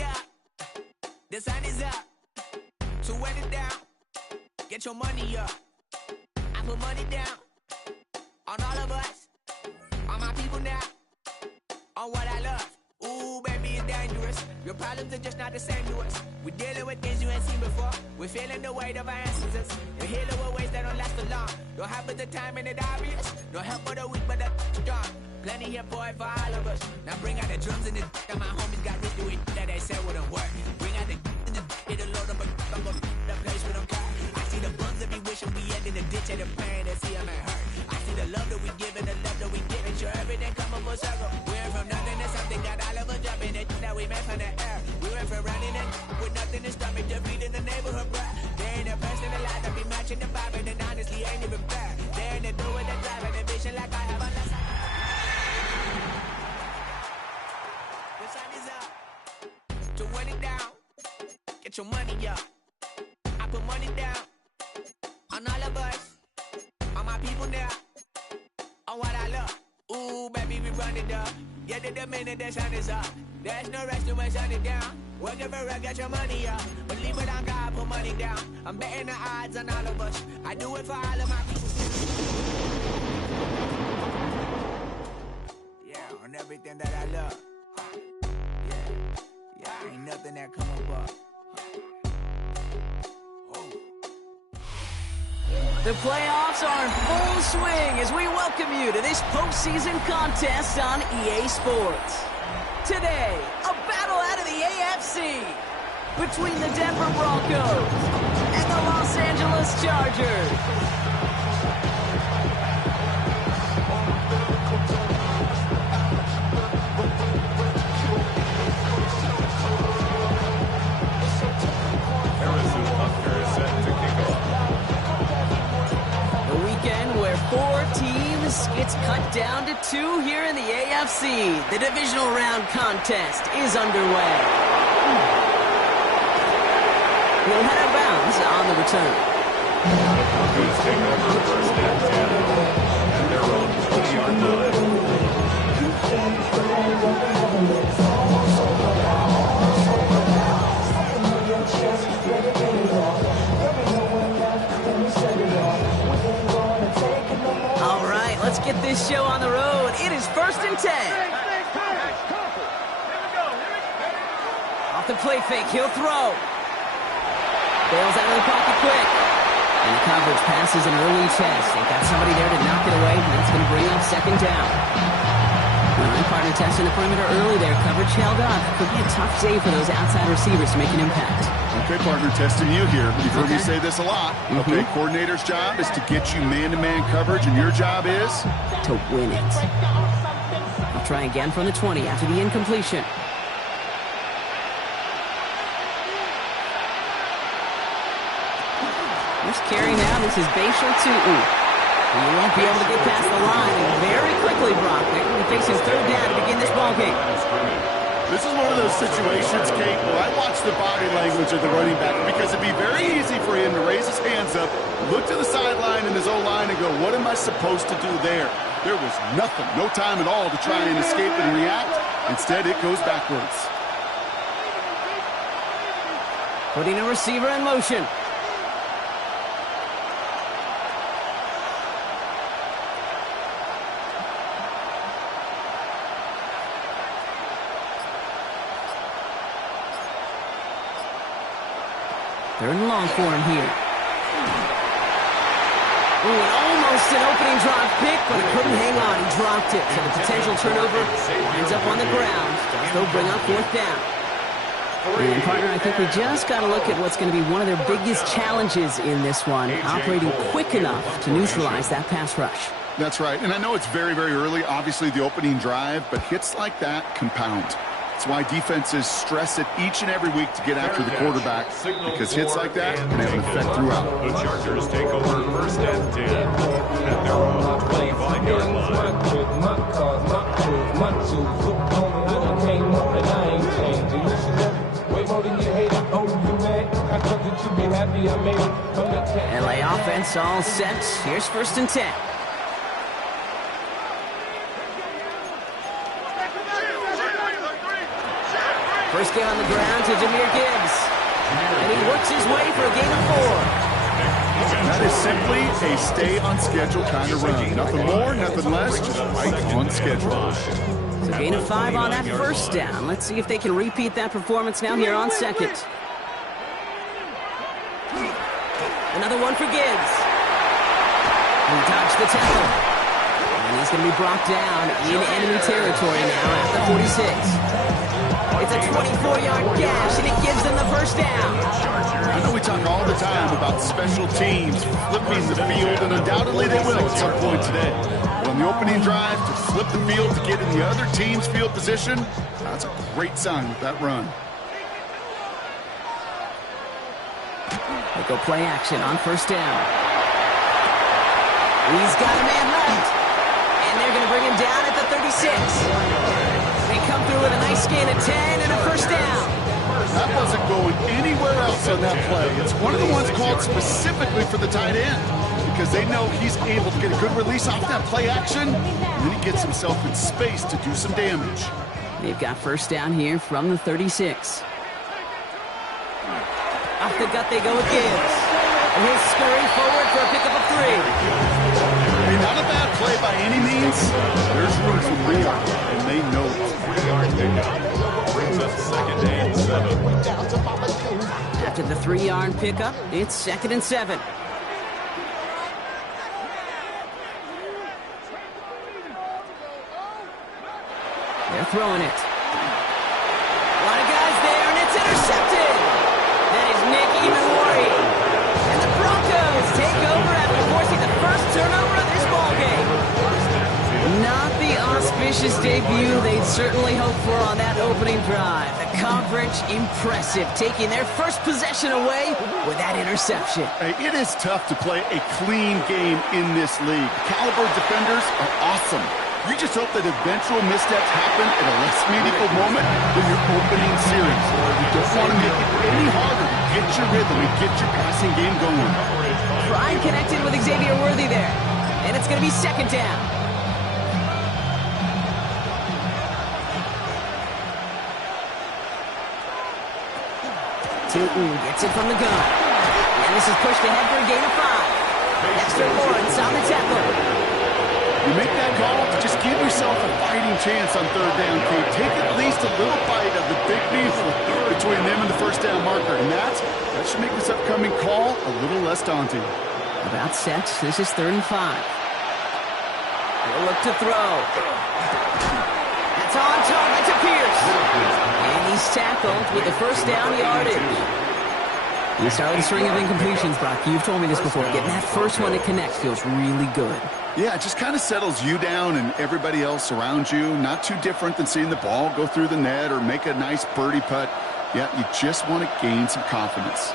it up. The sun is up. So wet it down. Get your money up. I put money down on all of us, on my people now, on what I love. Ooh, baby, it's dangerous. Your problems are just not the same to us. We're dealing with things you ain't seen before. We're feeling the weight of our ancestors. We're healing with ways that don't last for long. Don't have but the time and it obvious. No help for the weak, but the strong. Plenty here for it for all of us. Now bring out the drums and the and my homies got rich to it that they said wouldn't work. Bring out the and the it'll load up a I'm gonna the place with them car. I see the bums that be wishing we end in the ditch and the pain that see them ain't hurt. I see the love that we give and the love that we give. Sure everything come up full circle. We went from nothing to something, got all of us jumping it that we made from the air. We went from running it with nothing to stop it, just beating the neighborhood, bruh. There ain't a person alive that be matching the vibe, and honestly ain't even fair. They ain't the do with the drive and the vision like I have unless I. The sun is up. To win it down. Get your money up. I put money down on all of us, on my people now, on what I love. Ooh, baby, we run it up. Get it the minute the sun is up. There's no rest to when sun it down. Working for real, get your money up. Believe it on God, put money down. I'm betting the odds on all of us. I do it for all of my people. Yeah, on everything that I love. Yeah, ain't nothing that come above. The playoffs are in full swing as we welcome you to this postseason contest on EA Sports. Today, a battle out of the AFC between the Denver Broncos and the Los Angeles Chargers. Four teams gets cut down to 2 here in the AFC. The divisional round contest is underway. We'll head out of bounds on the return. Broncos take over first and 10 at their own 20-yard line. All right, let's get this show on the road. It is 1st and 10. Off the play fake, he'll throw. Bails out of the pocket quick. And the coverage passes an early test. They've got somebody there to knock it away, and that's going to bring up 2nd down. Well, partner testing the perimeter early there. Coverage held up. Could be a tough day for those outside receivers to make an impact. Okay, partner, testing you here. You've heard me say this a lot. Okay, coordinator's job is to get you man-to-man coverage, and your job is? To win it. I'll try again from the 20 after the incompletion. First carry now. This is Bashal Tootin. And he won't be able to get past the line. And very quickly, Brock, they're going to be facing 3rd down to begin this ballgame. This is one of those situations, Kate, where I watch the body language of the running back because it'd be very easy for him to raise his hands up, look to the sideline in his O-line and go, what am I supposed to do there? There was nothing, no time at all to try and escape and react. Instead, it goes backwards. Putting a receiver in motion. Third and long for him here. Ooh, and almost an opening drop pick, but it couldn't hang on. He dropped it. So the potential turnover winds up on the ground. They'll bring up 4th down. And partner, I think we just got to look at what's going to be one of their biggest challenges in this one, operating quick enough to neutralize that pass rush. That's right. And I know it's very, very early, obviously the opening drive, but hits like that compound. That's why defenses stress it each and every week to get after the quarterback, because hits like that can have an effect throughout. The Chargers take over 1st and 10 at their own 25-yard line. LA offense all set. Here's 1st and 10. First down on the ground to Jahmyr Gibbs. And he works his way for a gain of 4. That is simply a stay on schedule kind of run. Nothing more, nothing less, just right on schedule. So gain of 5 on that first down. Let's see if they can repeat that performance now here on second. Another one for Gibbs. He dodged the tackle. And he's going to be brought down in enemy territory now at the 46. It's a 24-yard gash, and it gives them the first down. I know we talk all the time about special teams flipping the field, and undoubtedly they will at some point today. But on the opening drive, to flip the field to get in the other team's field position, that's a great sign with that run. They go play action on first down. He's got a man left, and they're going to bring him down at the 36. They come through with a nice gain of 10 and a first down. That wasn't going anywhere else on that play. It's one of the ones called specifically for the tight end because they know he's able to get a good release off that play action, and then he gets himself in space to do some damage. They've got first down here from the 36. Off the gut they go with Gibbs. And he'll scurry forward for a pickup of 3. Hey, not a bad play by any means. There's room for more, and they know it. 3-yard pickup brings up second and 7. After the 3-yard pickup, it's second and 7. They're throwing it. A lot of guys there, and it's intercepted. That is Nick Imanwari. And the Broncos take over after forcing the first turnover of this ballgame. Not the auspicious debut they'd certainly hoped for on that opening drive. The coverage, impressive, taking their first possession away with that interception. Hey, it is tough to play a clean game in this league. Caliber defenders are awesome. You just hope that eventual missteps happen at a less meaningful moment than your opening series. You don't want to make it any harder to get your rhythm and get your passing game going. Pride connected with Xavier Worthy there. And it's going to be second down. Tootin gets it from the gun. And this is pushed ahead for a gain of 5. Extra points on the tackle. You make that call to just give yourself a fighting chance on third down, Kate. Take at least a little bite of the big beef between them and the first down marker. And that should make this upcoming call a little less daunting. About set. This is 3rd and 5. They'll look to throw. That's on target to Pierce. And he's tackled with the first down yardage. We started a string of incompletions, Brock. You've told me this before. Getting that first one to connect feels really good. Yeah, it just kind of settles you down and everybody else around you. Not too different than seeing the ball go through the net or make a nice birdie putt. Yeah, you just want to gain some confidence.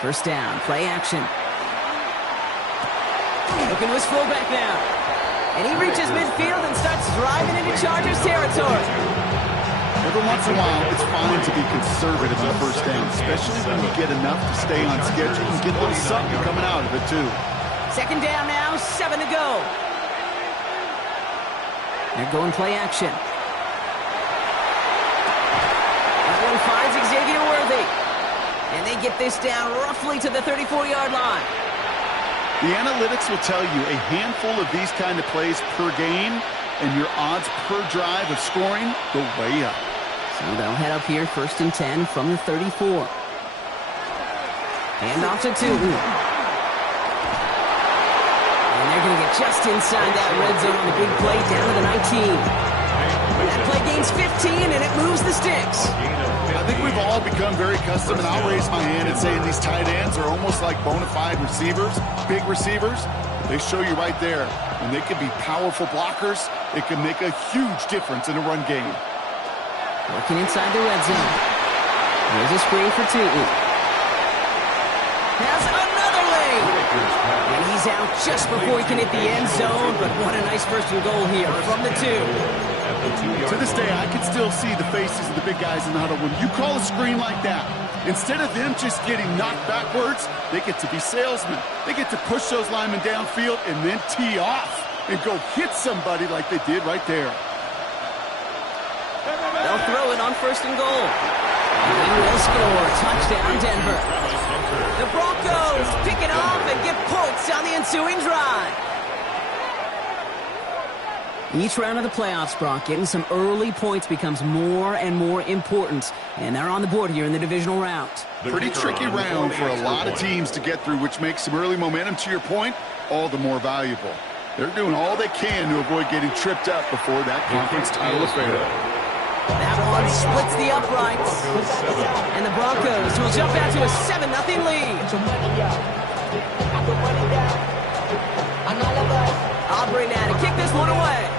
First down, play action. Looking to his fullback now. And he reaches midfield and starts driving into Chargers territory. Every once in a while, it's fine to be conservative on first down, especially when you get enough to stay on schedule and get a little something coming out of it, too. Second down now, 7 to go. They're going play action. That one finds Xavier Worthy. And they get this down roughly to the 34-yard line. The analytics will tell you a handful of these kind of plays per game, and your odds per drive of scoring go way up. So they'll head up here, 1st and 10 from the 34. Hand off to Tootin. And they're going to get just inside that red zone on the big play down to the 19. That play gains 15, and it moves the sticks. I think we've all become very accustomed, and I'll raise my hand and say these tight ends are almost like bona fide receivers, big receivers. They show you right there. When they can be powerful blockers, it can make a huge difference in a run game. Working inside the red zone. There's a screen for Tootin. Has another lane. And he's out just before he can hit the end zone, but what a nice first and goal here from the 2. To this day, I can still see the faces of the big guys in the huddle. When you call a screen like that, instead of them just getting knocked backwards, they get to be salesmen. They get to push those linemen downfield and then tee off and go hit somebody like they did right there. They'll throw it on 1st and goal. And he will score. Touchdown, Denver. The Broncos pick it off and get points on the ensuing drive. Each round of the playoffs, Brock, getting some early points becomes more and more important. And they're on the board here in the divisional round. Pretty tricky round for a lot of teams to get through, which makes some early momentum, to your point, all the more valuable. They're doing all they can to avoid getting tripped up before that conference title affair. That one splits the uprights. And the Broncos will jump out to a 7-0 lead. Aubrey now to kick this one away.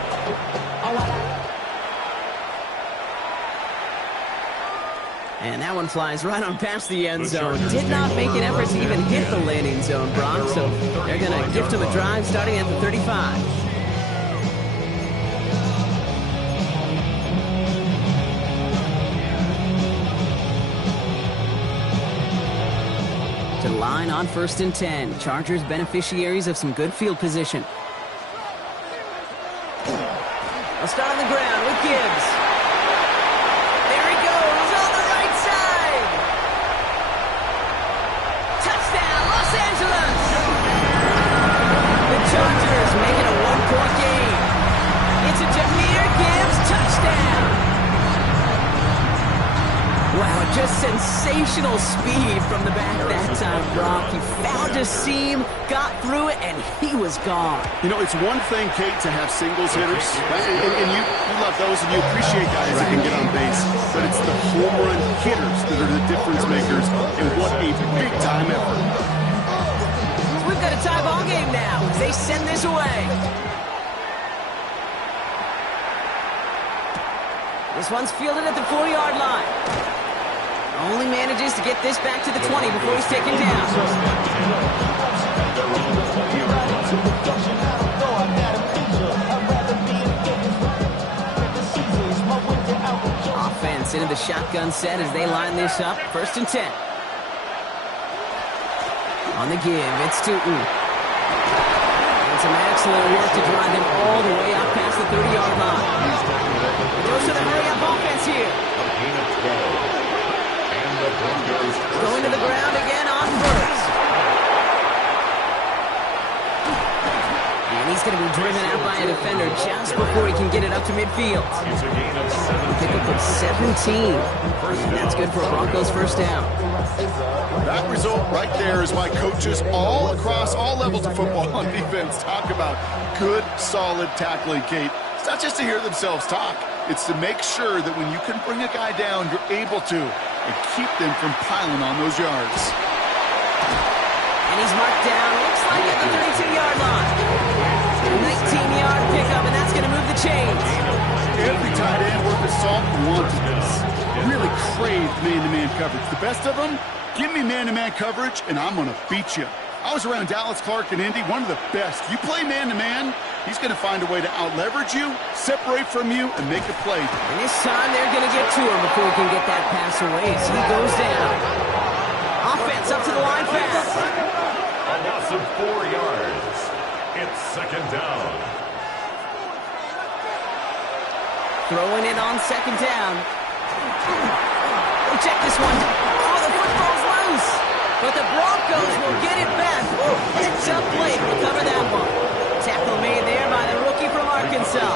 And that one flies right on past the end zone. Did not make an effort to even hit the landing zone, Brock. So they're going to gift him a drive starting at the 35. To the line on 1st and 10. Chargers beneficiaries of some good field position. They'll start on the ground with Gibbs. There he goes on the right side. Touchdown, Los Angeles. The Chargers make it a 1-point game. It's a Jahmyr Gibbs touchdown. Wow, just sensational speed from the back that time, Brock. He found a seam, got through it, and he was gone. You know, it's one thing, Kate, to have singles hitters, and you love those, and you appreciate guys that can get on base, but it's the home run hitters that are the difference makers, and what a big-time effort. So we've got a tie ball game now as they send this away. This one's fielded at the 40-yard line. Only manages to get this back to the 20 before he's taken down. Offense into the shotgun set as they line this up. 1st and 10. On the give, it's Tootin. And some excellent work to drive him all the way up past the 30-yard line. Goes to the hurry-up offense here. Going to the ground again on 1st. And he's going to be driven out by a defender just before he can get it up to midfield. Pick up of 17. And that's good for a Broncos 1st down. That result right there is why coaches all across all levels of football on defense talk about good, solid tackling, Kate. It's not just to hear themselves talk. It's to make sure that when you can bring a guy down, you're able to, and keep them from piling on those yards. And he's marked down, looks like at the 32-yard line. 19-yard pickup, and that's going to move the chains. Every tight end worth his salt wanted this. Really craved man-to-man coverage. The best of them, give me man-to-man coverage, and I'm going to beat you. I was around Dallas Clark and Indy, one of the best. You play man-to-man, he's going to find a way to out-leverage you, separate from you, and make a play. And this time they're going to get to him before he can get that pass away. So he goes down. Offense up to the line fast. A loss of 4 yards. It's 2nd down. Throwing it on 2nd down. Oh, check this one. Oh, the football's loose. But the Broncos will get it back. Heads up late. Recover that one. Tackle made there by the rookie from Arkansas.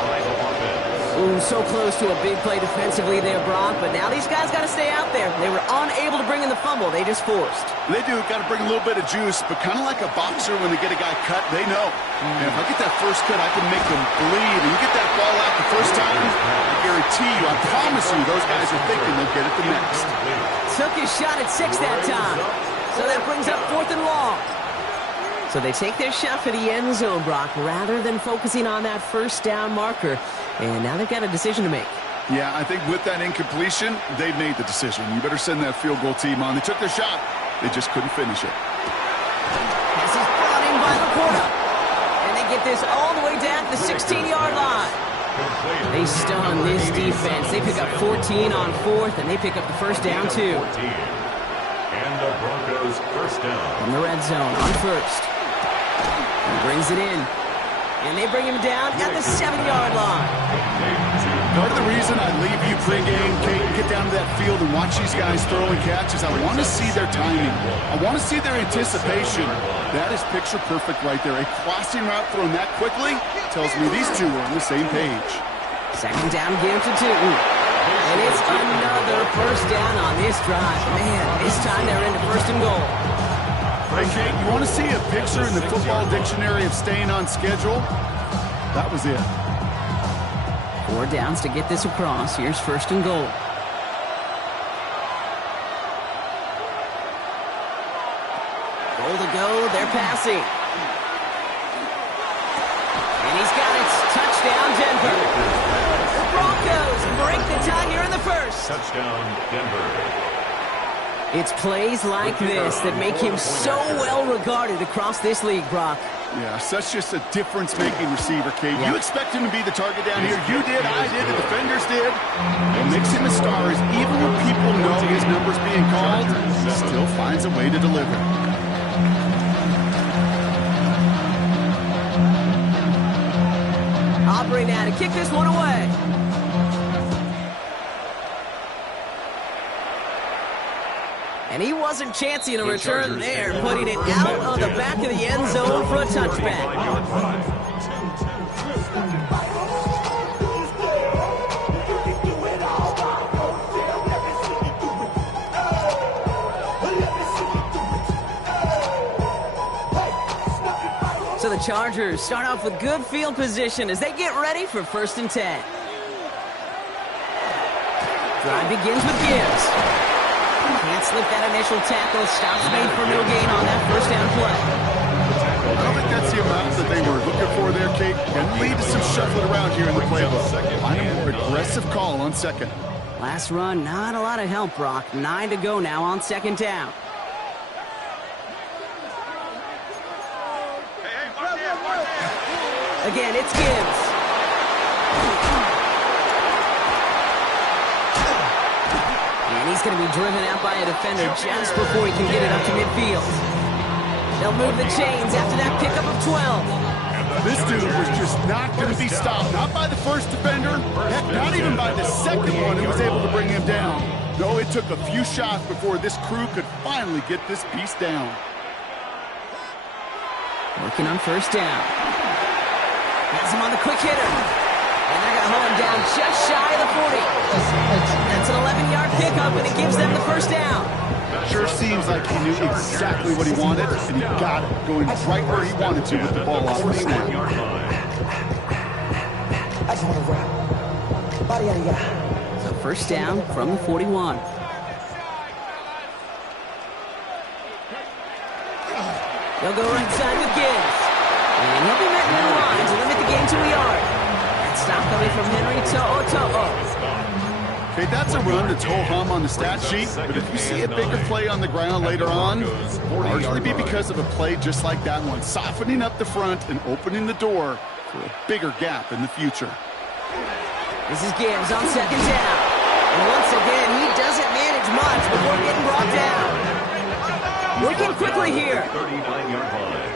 Ooh, so close to a big play defensively there, Brock. But now these guys got to stay out there. They were unable to bring in the fumble. They just forced. They do. Got to bring a little bit of juice, but kind of like a boxer when they get a guy cut, they know. And if I get that first cut, I can make them bleed. And you get that ball out the first time, I guarantee you, I promise you, those guys are thinking they'll get it the next. Took his shot at 6 that time. So that brings up 4th and long. So they take their shot for the end zone, Brock, rather than focusing on that 1st down marker. And now they've got a decision to make. Yeah, I think with that incompletion, they've made the decision. You better send that field goal team on. They took their shot. They just couldn't finish it. Pass is brought in by Laporta. And they get this all the way down to the 16-yard line. They stun this defense. They pick up 14 on 4th, and they pick up the 1st down, too. And the Broncos 1st down. From the red zone on 1st. He brings it in. And they bring him down at the 7-yard line. Part of the reason I leave you pregame, Kate, and get down to that field and watch these guys throw and catch is I want to see their timing. I want to see their anticipation. That is picture perfect right there. A crossing route thrown that quickly tells me these two are on the same page. Second down, give to Tootin. And it's another first down on this drive. Man, this time they're into first and goal. Hey, Kate, you want to see a picture in the football dictionary of staying on schedule? That was it. 4 downs to get this across. Here's first and goal. Goal to go. They're passing. And he's got it. Touchdown, Denver. The Broncos break the tie here in the first. Touchdown, Denver. It's plays like this that make him so well regarded across this league, Brock. Yeah, such just a difference-making receiver, Kate. You expect him to be the target down here. You did, I did, the defenders did. What makes him a star is even when people know his number's being called, he still finds a way to deliver. Aubrey now to kick this one away. And he wasn't chancing a return there, putting it out of the back of the end zone for a touchback. So the Chargers start off with good field position as they get ready for 1st and 10. Drive begins with Gibbs. Can't slip that initial tackle. Stops made for no gain on that first down play. I don't think that's the amount that they were looking for there, Kate. Can lead to some shuffling around here in the playbook. Find a more aggressive call on second. Last run, not a lot of help, Brock. 9 to go now on 2nd down. Again, it's Gibbs. And he's going to be driven out by a defender just before he can get it up to midfield. They'll move the chains after that pickup of 12. This dude was just not going to be stopped. Not by the first defender, heck, not even by the second one who was able to bring him down. No, it took a few shots before this crew could finally get this piece down. Working on 1st down. Has him on the quick hitter. And they're going to hold him down just shy of the 40. That's an 11-yard pickup, and it gives them the 1st down. Sure seems like he knew exactly what he wanted, and he got it, going right where he wanted to with the ball off the snap. So 1st down from the 41. They'll go right side with Gibbs. And he'll be met in the line to limit the game to a yard. That stop coming from Henry To'o. Okay, that's a run that's ho-hum on the stat sheet, but if you see a bigger play on the ground later on, largely be because of a play just like that one, softening up the front and opening the door for a bigger gap in the future. This is Gibbs on 2nd down. And once again, he doesn't manage much before getting brought down. Working quickly here. 39-yard line.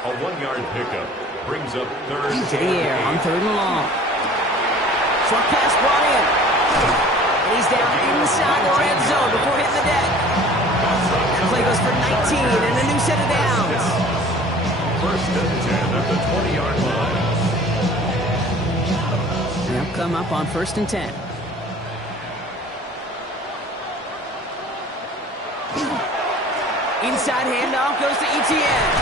A 1-yard pickup brings up 3rd to the air on 3rd and long. Short pass brought in. And he's down inside the red zone before hitting the deck. That play goes for 19 and a new set of downs. 1st and 10 at the 20-yard line. They'll come up on 1st and 10. Inside handoff goes to Etienne.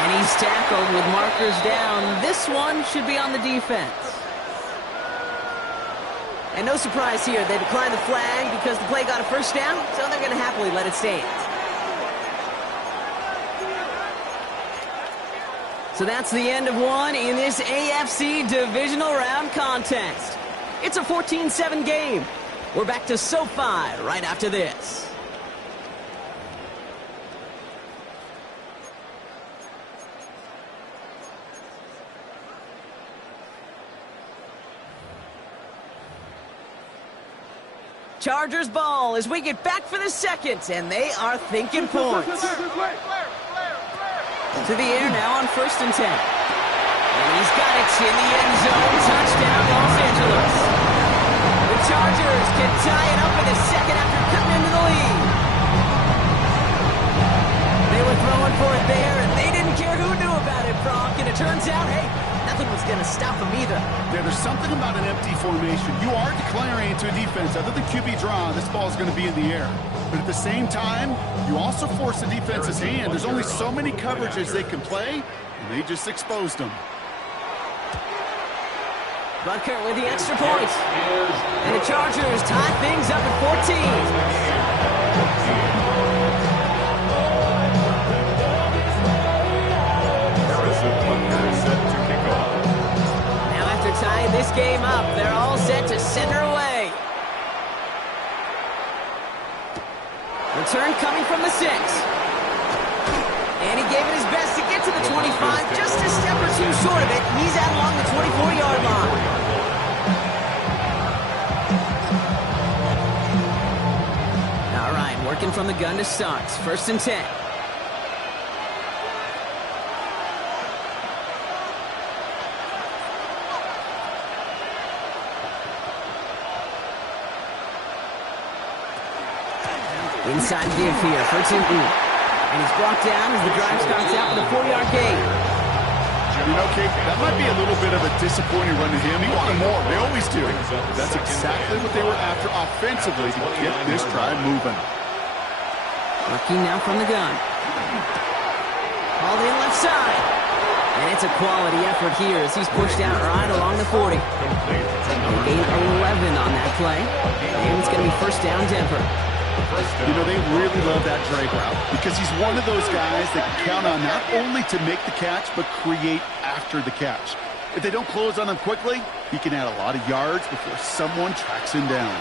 And he's tackled with markers down. This one should be on the defense. And no surprise here, they declined the flag because the play got a 1st down, so they're going to happily let it stand. So that's the end of one in this AFC divisional round contest. It's a 14-7 game. We're back to SoFi right after this. Chargers ball as we get back for the second, and they are thinking points. To the air now on 1st and 10. And he's got it in the end zone. Touchdown, Los Angeles. scoreless. The Chargers can tie it up in the second after cutting into the lead. They were throwing for it there, and they didn't care who knew about it, Brock. And it turns out, hey, nothing was going to stop them either. Yeah, there's something about an empty formation. You are declaring to a defense, other than QB draw, this ball is going to be in the air. But at the same time, you also force the defense's hand. There's only so many coverages they can play, and they just exposed them. Butker with the extra point. And the Chargers tie things up at 14. Now after tying this game up, they're all set to send her away. Return coming from the 6. And he gave it his best to get to the 25, just a step or two short of it. He's out along the 24-yard line. All right, working from the gun to start. 1st and 10. Inside give here for Tinton. And he's brought down as the drive starts out with a 4-yard gain. You know, Kate, that might be a little bit of a disappointing run to him. He wanted more. They always do. That's exactly what they were after offensively to get this drive moving. Working now from the gun. Hauled in left side. And it's a quality effort here as he's pushed out right along the 40. Gain 11 on that play. And it's going to be 1st down Denver. You know, they really love that drag route because he's one of those guys that can count on not only to make the catch, but create after the catch. If they don't close on him quickly, he can add a lot of yards before someone tracks him down.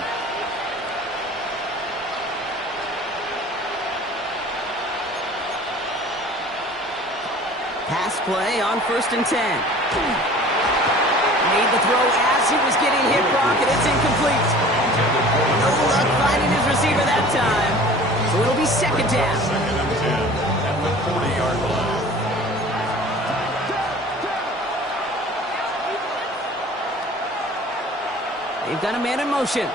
Pass play on 1st and 10. Made the throw as he was getting hit, Brock, and it's incomplete. No luck finding his receiver that time. So it'll be 2nd down. 2nd and 10 at the 40-yard line. They've got a man in motion.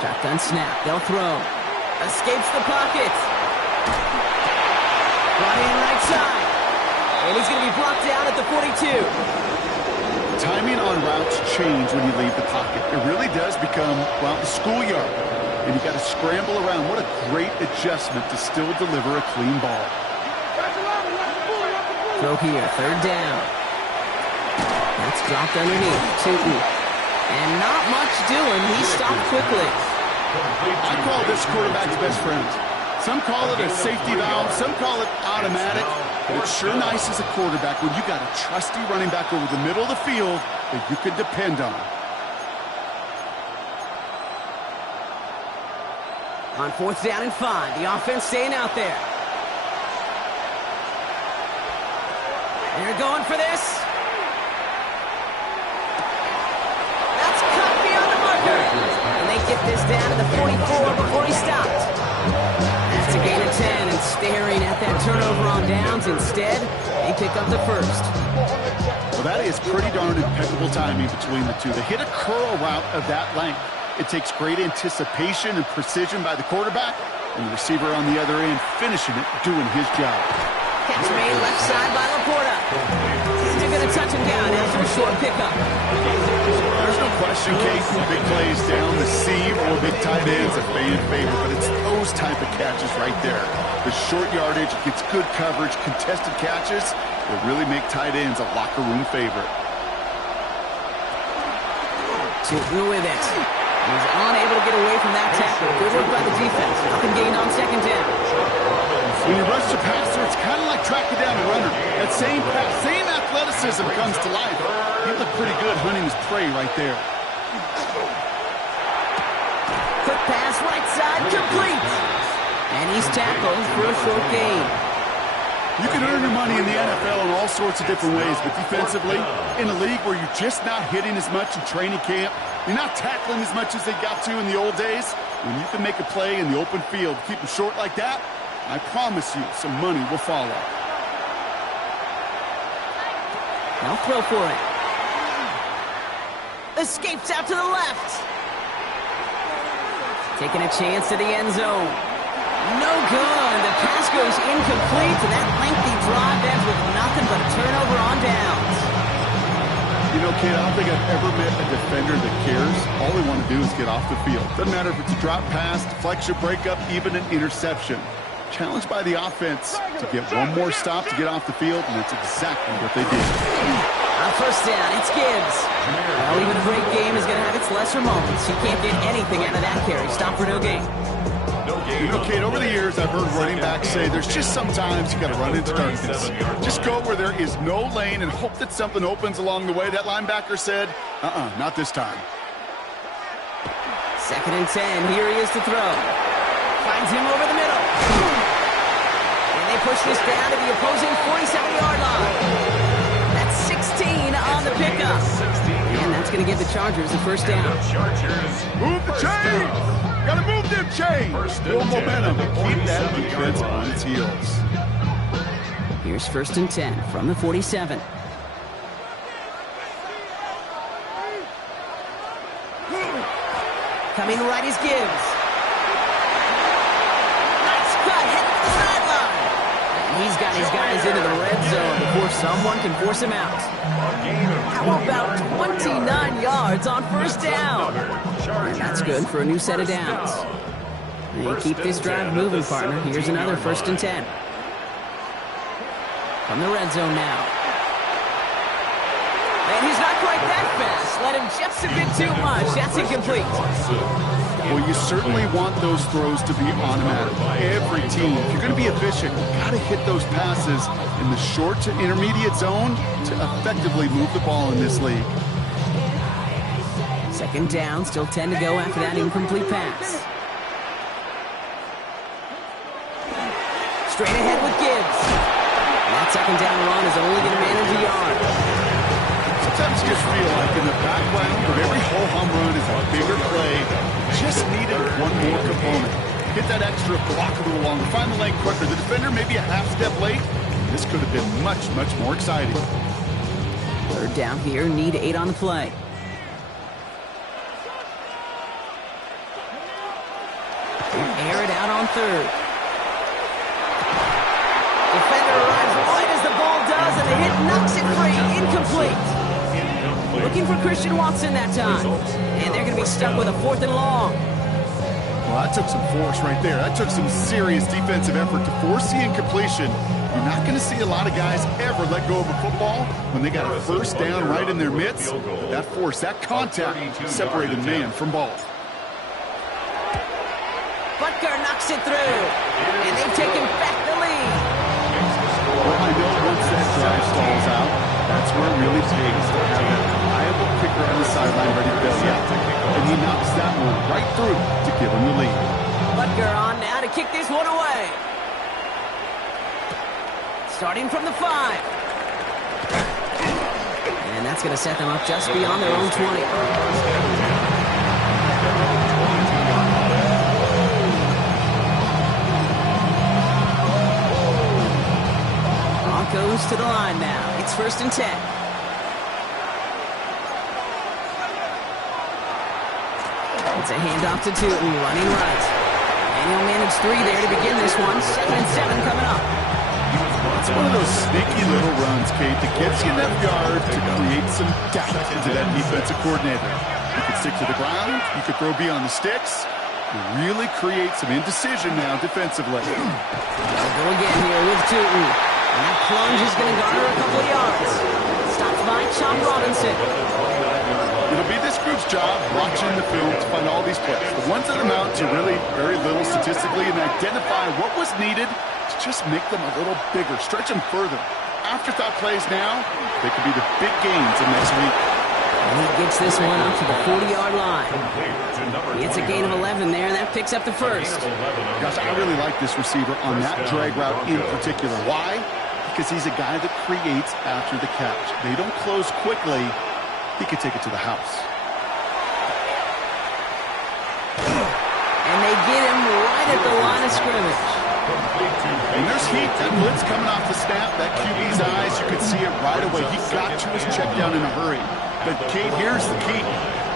Shotgun snap. They'll throw. Escapes the pocket. Brought in right side. And he's going to be blocked down at the 42. Timing on routes change when you leave the pocket. It really does become, well, the schoolyard. And you got to scramble around. What a great adjustment to still deliver a clean ball. Throw here, 3rd down. That's dropped underneath. Tootin. And not much doing. He stopped quickly. I call this quarterback's best friend. Some call it a safety valve, some call it automatic, but it's sure nice as a quarterback when you got a trusty running back over the middle of the field that you can depend on. On 4th down and 5, the offense staying out there. They're going for this. That's cut beyond the marker. And they get this down to the 44 before he stopped. That's a gain of 10 and staring at that turnover on downs. Instead, they pick up the 1st. Well, that is pretty darn impeccable timing between the two. They hit a curl route of that length. It takes great anticipation and precision by the quarterback, and the receiver on the other end finishing it, doing his job. Catch made left side by Laporta. They're going to touch him down after a short pickup. There's no question, Kate, big plays down the seam or big tight ends a fan favorite, but it's those type of catches right there. The short yardage, gets good coverage, contested catches will really make tight ends a locker room favorite. Tootin with it. He's unable to get away from that tackle. Good work by the defense. Nothing gained on 2nd down. When you rush the passer, it's kind of like tracking down a runner. That same pass, same athleticism comes to life. He looked pretty good hunting his prey right there. Quick pass, right side, complete. And he's tackled for a short gain. You can earn your money in the NFL in all sorts of different ways, but defensively, in a league where you're just not hitting as much in training camp, you're not tackling as much as they got to in the old days, when you can make a play in the open field, keep them short like that, I promise you some money will follow. Now throw for it. Escapes out to the left. Taking a chance to the end zone. No good. The pass goes incomplete, and that lengthy drive ends with nothing but a turnover on downs. You know, kid, I don't think I've ever met a defender that cares. All they want to do is get off the field. Doesn't matter if it's a drop pass, deflection, breakup, even an interception. Challenged by the offense to get one more stop to get off the field, and that's exactly what they did. On first down, it's Gibbs. Well, even a great game is going to have its lesser moments. You can't get anything out of that carry. Stop for no gain. You know, Kate, over the years, I've heard running backs say there's just sometimes you got to run into darkness. Just go where there is no lane and hope that something opens along the way. That linebacker said, not this time. 2nd and 10. Here he is to throw. Finds him over the middle. And they push this down to the opposing 47-yard line. That's 16 on the pickup. And that's going to give the Chargers the first down. Move the chains! Gotta move them chains! Full momentum. Keep that defense on its heels. Here's 1st and 10 from the 47. Coming right is Gibbs. Nice cut, headed to the sideline. He's got his guys into the red zone before someone can force him out. How about 29 yards on first down? And that's good for a new set of downs. They keep this drive moving, partner. Here's another 1st and 10. From the red zone now. And he's not quite that fast. Let him just a bit too much. That's incomplete. Well, you certainly want those throws to be automatic. Every team, if you're going to be efficient, you got to hit those passes in the short to intermediate zone to effectively move the ball in this league. 2nd down, still 10 to go after that incomplete pass. Straight ahead with Gibbs. And that 2nd down run is only going to manage a yard. Sometimes you just feel like in the background of every ho-hum run is a bigger play. Just needed one more component. Hit that extra block a little longer. Find the lane quicker. The defender maybe a half step late. This could have been much, much more exciting. 3rd down here, need 8 on the play. Air it out on 3rd. Defender arrives right as the ball does, and the hit knocks it free. Incomplete. Looking for Christian Watson that time. And they're going to be stuck with a 4th and long. Well, that took some force right there. That took some serious defensive effort to force the incompletion. You're not going to see a lot of guys ever let go of a football when they got a 1st down right in their midst. That force, that contact separated man from ball. Butker knocks it through, and they've taken back the lead. Well, I know once that drive stalls out, that's where it really pays to have that reliable kicker on the sideline ready to bail out. And he knocks that one right through to give him the lead. Butker on now to kick this one away. Starting from the 5. And that's going to set them up just beyond their own 20. Goes to the line now. It's 1st and 10. It's a handoff to Tootin, running right. And he'll manage 3 there to begin this one. 2nd and 7 coming up. It's one of those sneaky little runs, Kate, that gets you enough yards to create some doubt into that defensive coordinator. You could stick to the ground. You could throw beyond the sticks. You really create some indecision now defensively. They'll go again here with Tootin. And that plunge is going to garner a couple of yards. Stopped by Chop Robinson. It'll be this group's job watching the film to find all these plays. The ones that amount to really very little statistically and identify what was needed to just make them a little bigger, stretch them further. Afterthought plays now, they could be the big gains of next week. And he gets this one up to the 40-yard line. It's a gain of 11 there, and that picks up the 1st. Gosh, I really like this receiver on that drag route in particular. Why? because he's a guy that creates after the catch. They don't close quickly. He could take it to the house. And they get him right at the line of scrimmage. And there's heat. That blitz coming off the snap. That QB's eyes, you could see it right away. He got to his check down in a hurry. But, Kate, here's the key.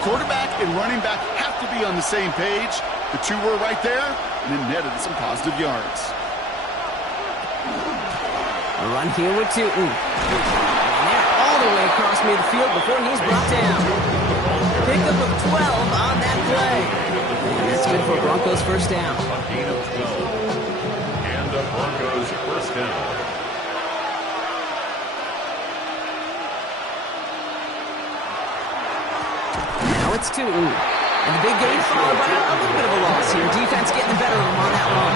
Quarterback and running back have to be on the same page. The two were right there, and it netted some positive yards. A run here with Tootin. And they're all the way across midfield before he's brought down. Pickup of 12 on that play. And that's good for Broncos first down. A gain of 12. And the Broncos first down. Now it's Tootin. And the big gain followed by a little bit of a loss here. Defense getting the better of him on that run.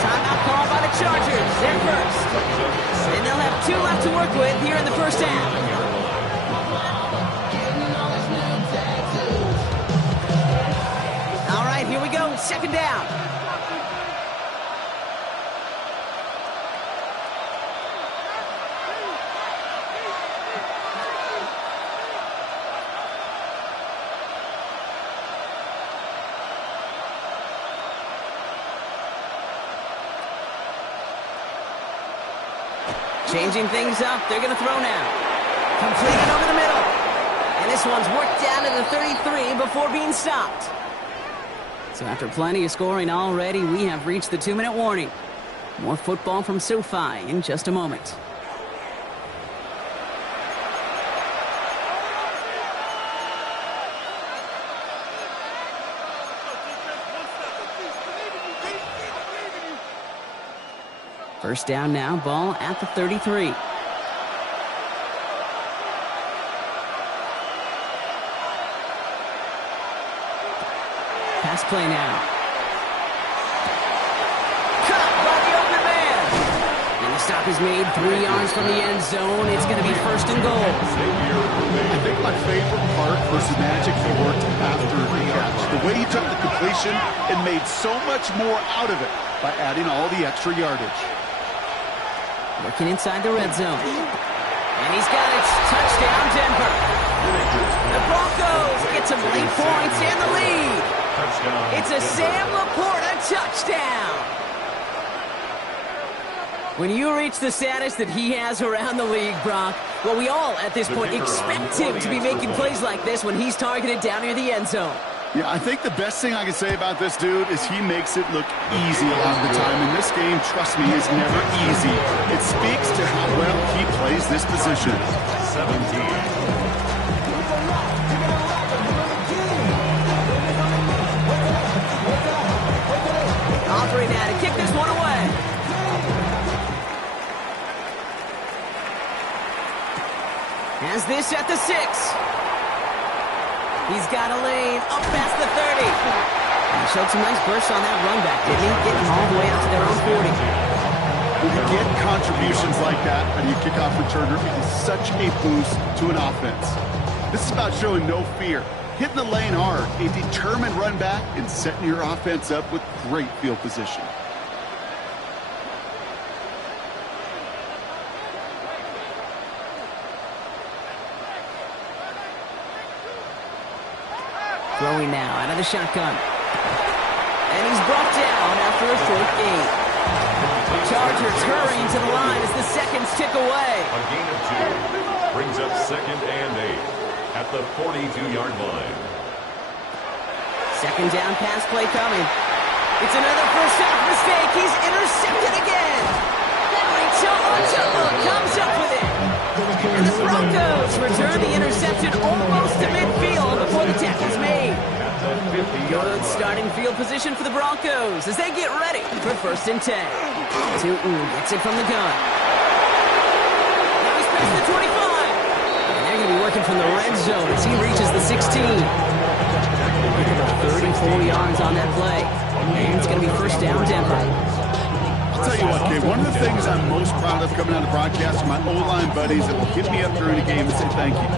Timeout called by the Chargers. They're first. And they'll have 2 left to work with here in the first half. All right, here we go. Second down. Changing things up. They're going to throw now. Completed over the middle. And this one's worked down to the 33 before being stopped. So after plenty of scoring already, we have reached the 2-minute warning. More football from SoFi in just a moment. First down now, ball at the 33. Pass play now. Cut by the open man. And the stop is made 3 yards from the end zone. It's going to be first and goal. I think my favorite part was the magic he worked after the catch. The way he took the completion and made so much more out of it by adding all the extra yardage. Working inside the red zone. And he's got it. Touchdown, Denver. The Broncos get some late points and the lead. It's a Sam Laporta touchdown. When you reach the status that he has around the league, Brock, well, we all at this point expect him to be making plays like this when he's targeted down near the end zone. Yeah, I think the best thing I can say about this dude is he makes it look easy a lot of the time. And this game, trust me, is never easy. It speaks to how well he plays this position. 17. Offering now to kick this one away. Has this at the 6. He's got a lane up past the 30. And he showed some nice bursts on that run back, didn't he? Getting them all the way out to their own 40. When you get contributions like that and you kickoff returner, it is such a boost to an offense. This is about showing no fear, hitting the lane hard, a determined run back, and setting your offense up with great field position. Throwing now out of the shotgun. And he's brought down after a short gain. Chargers hurrying to the line as the seconds tick away. A gain of 2 brings up 2nd and 8 at the 42-yard line. Second down pass play coming. It's another first half mistake. He's intercepted again. Chua comes up with it. And the Broncos return the interception almost to midfield before the tackle's made. Good starting field position for the Broncos as they get ready for 1st and 10. Tootin gets it from the gun. Now he's past the 25. And they're going to be working from the red zone as he reaches the 16. About 34 yards on that play. And it's going to be first down, Denver. I'll tell you what, Gabe, one of the things I'm most proud of coming out of broadcast are my O-line buddies that will hit me up during a game and say thank you.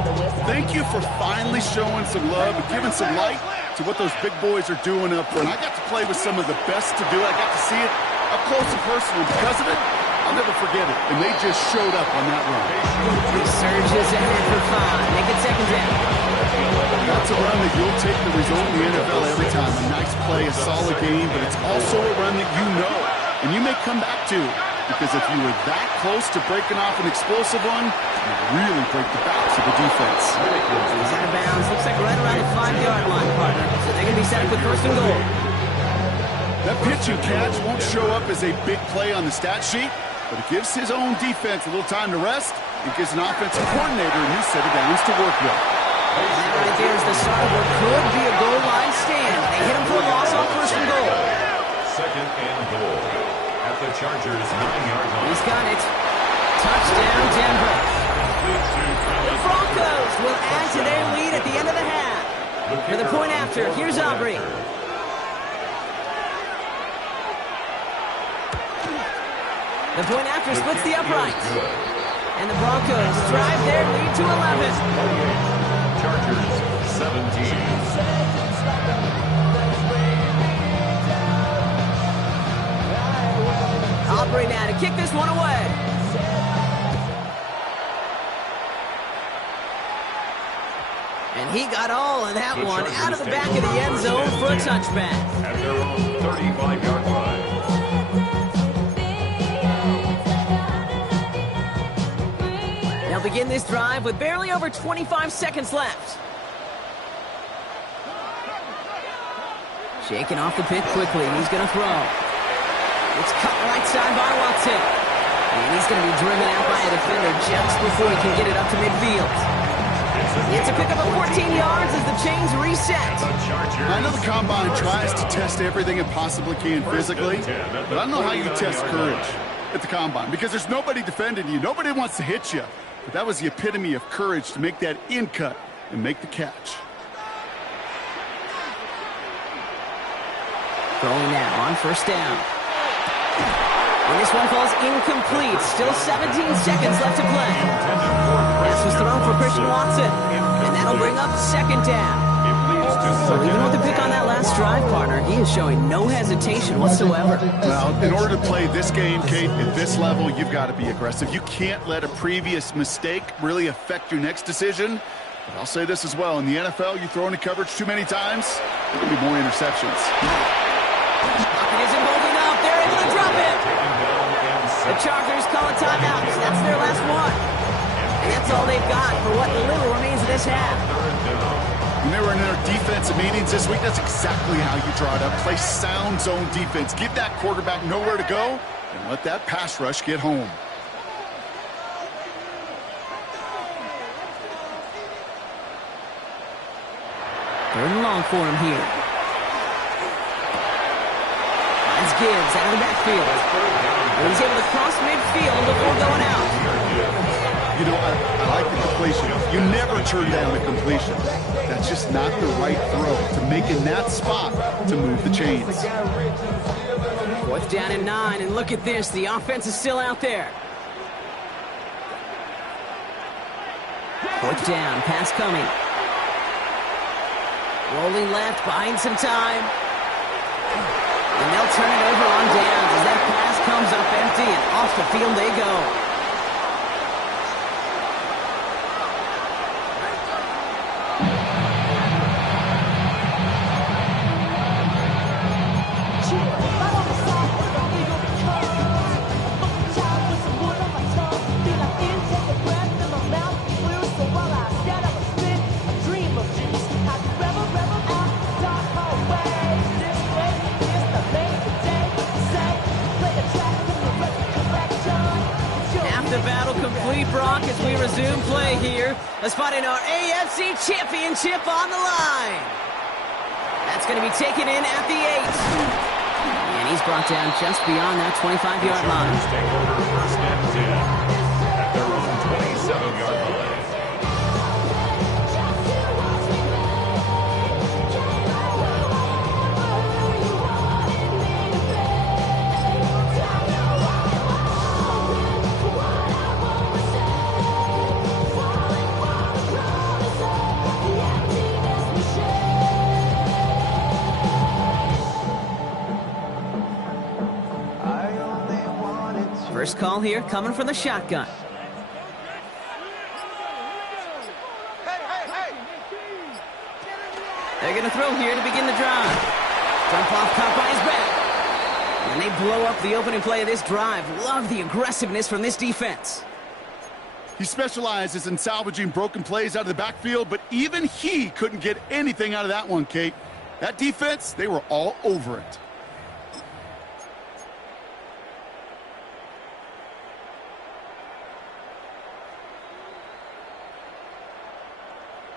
Thank you for finally showing some love and giving some light to what those big boys are doing up front. I got to play with some of the best to do it. I got to see it up close and personal. Because of it, I'll never forget it. And they just showed up on that run. He surges ahead for 5. Make it second down. That's a run that you'll take the result in the NFL every time. A nice play, a solid game, but it's also a run that you know and you may come back to. Because if you were that close to breaking off an explosive one, you'd really break the backs of the defense. He's out of bounds. Looks like right around the 5-yard line, partner. So they're going to be set up with first and goal. That pitch and catch won't show up as a big play on the stat sheet, but it gives his own defense a little time to rest. It gives an offensive coordinator a new set of downs to work with. And that right there is the start of what could be a goal line stand. They hit him for a loss on first and goal. Second and goal at the Chargers' 9-yard line. He's got it. Touchdown, Denver. The Broncos will add to their lead at the end of the half. For the point after, here's Aubrey. The point after splits the uprights. And the Broncos drive their lead to 11. Chargers 17. Aubrey now to kick this one away. And he got all of that one out of the back of the end zone for a touchback. At their own 35-yard line. They'll begin this drive with barely over 25 seconds left. Shaking off the pick quickly. He's going to throw. It's cut right side by Watson. And he's going to be driven out by a defender just before he can get it up to midfield. It's a pickup of 14 yards as the chains reset. I know the Combine tries to test everything it possibly can physically, but I don't know how you test courage at the Combine because there's nobody defending you. Nobody wants to hit you. But that was the epitome of courage to make that in cut and make the catch. Throwing now on first down. And this one falls incomplete. Still 17 seconds left to play. Pass was thrown for Christian Watson. And that'll bring up second down. So even with the pick on that last drive, partner, he is showing no hesitation whatsoever. Well, in order to play this game, Kate, at this level, you've got to be aggressive. You can't let a previous mistake really affect your next decision. But I'll say this as well. In the NFL, you throw into coverage too many times, there'll be more interceptions. Pocket isn't holding up. They're able to drop it. The Chargers call a timeout. That's their last one. And that's all they've got for what little remains of this half. When they were in their defensive meetings this week, that's exactly how you draw it up. Play sound zone defense. Give that quarterback nowhere to go and let that pass rush get home. Third and long for him here. Finds Gibbs out of the backfield. And he's able to cross midfield before going out. You know, I like the completion. You never turn down a completion. That's just not the right throw to make in that spot to move the chains. Fourth down and 9, and look at this. The offense is still out there. Fourth down, pass coming. Rolling left, buying some time. And they'll turn it over on downs as that pass comes up empty, and off the field they go. Brock, as we resume play here, a spot in our AFC Championship on the line. That's going to be taken in at the 8. And he's brought down just beyond that 25-yard line. Take over first and 10 at their own 27-yard line. First call here coming from the shotgun. They're going to throw here to begin the drive. Dump off caught by his back. And they blow up the opening play of this drive. Love the aggressiveness from this defense. He specializes in salvaging broken plays out of the backfield, but even he couldn't get anything out of that one, Kate. That defense, they were all over it.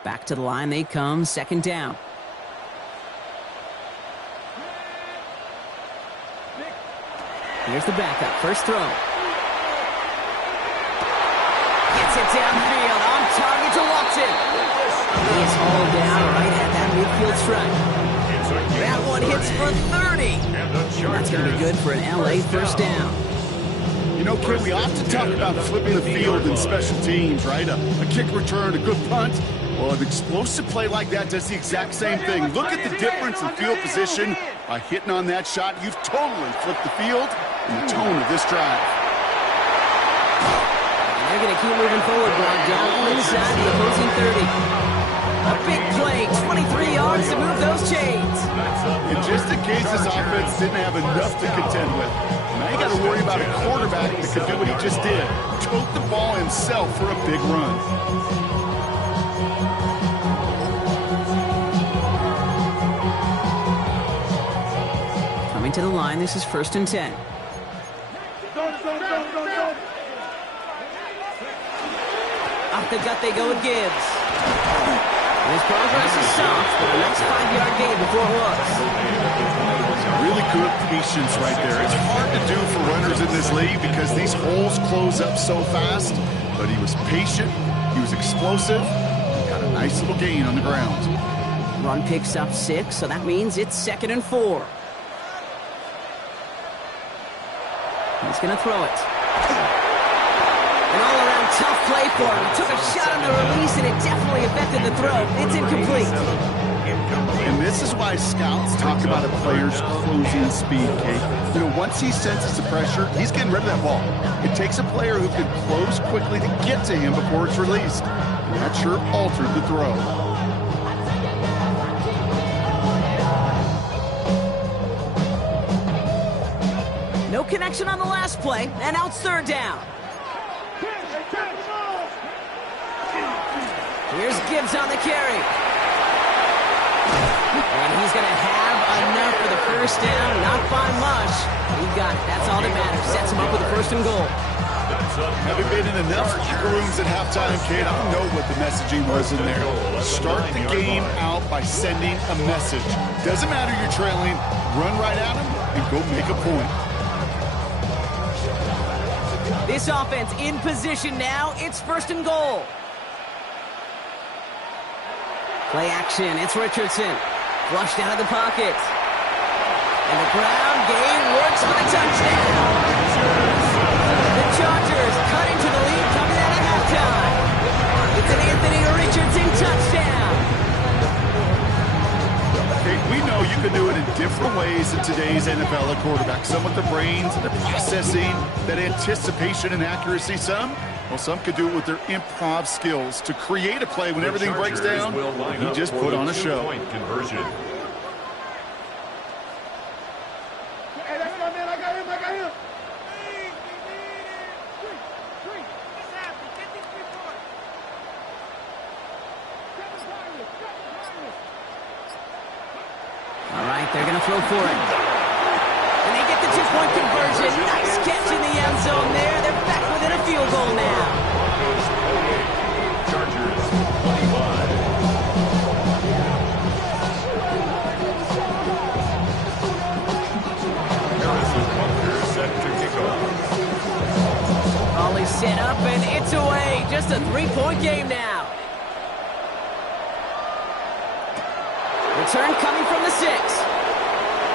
Back to the line they come, second down. Here's the backup, first throw. Gets it downfield, on target to Watson. He is hauled down right at that midfield stripe. That one hits for 30. That's going to be good for an LA first down. You know, Kate, we often talk about flipping the field in special teams, right? A kick return, a good punt. Well, an explosive play like that does the exact same thing. Look at the difference in field position. By hitting on that shot, you've totally flipped the field and the tone of this drive. And they're going to keep moving forward, Brock, down inside the opposing 30. A big play, 23 yards to move those chains. And just in case this offense didn't have enough to contend with, now you got to worry about a quarterback that could do what he just did. Tote the ball himself for a big run. Coming to the line, this is 1st and 10. Off the gut they go with Gibbs. His progress is soft, but a nice 5-yard gain before it was. Really good patience right there. It's hard to do for runners in this league because these holes close up so fast, but he was patient, he was explosive, got a nice little gain on the ground. Run picks up 6, so that means it's 2nd and 4. He's going to throw it. An all-around tough play for him. He took a shot on the release, and it definitely affected the throw. It's incomplete. And this is why scouts talk about a player's closing speed, Kate. You know, once he senses the pressure, he's getting rid of that ball. It takes a player who can close quickly to get to him before it's released. And that sure altered the throw. No connection on the last play, and now it's 3rd down. Here's Gibbs on the carry. And he's going to have enough for the first down, not by much. He got it. That's all that matters. Sets him up with a 1st and goal. Having been in enough locker rooms at halftime, Kate, I know what the messaging was in there. Start the game out by sending a message. Doesn't matter you're trailing, run right at him and go make a point. This offense in position now. It's 1st and goal. Play action. It's Richardson. Flushed out of the pocket. And the ground game works for the touchdown. The Chargers cutting to the lead coming out of halftime. It's an Anthony Richardson touchdown. Hey, we know you can do it in different ways in today's NFL at quarterback. Some with the brains, the processing, that anticipation and accuracy. Some could do it with their improv skills to create a play when everything breaks down. He just put on a show. Conversion. All right, they're going to throw for it. And they get the 2-point conversion. Nice catch in the end zone there. They're back within a field goal now. Chargers 25. Harrison Butker set to kick off. Volley set up and it's away. Just a 3-point game now. Return coming from the 6.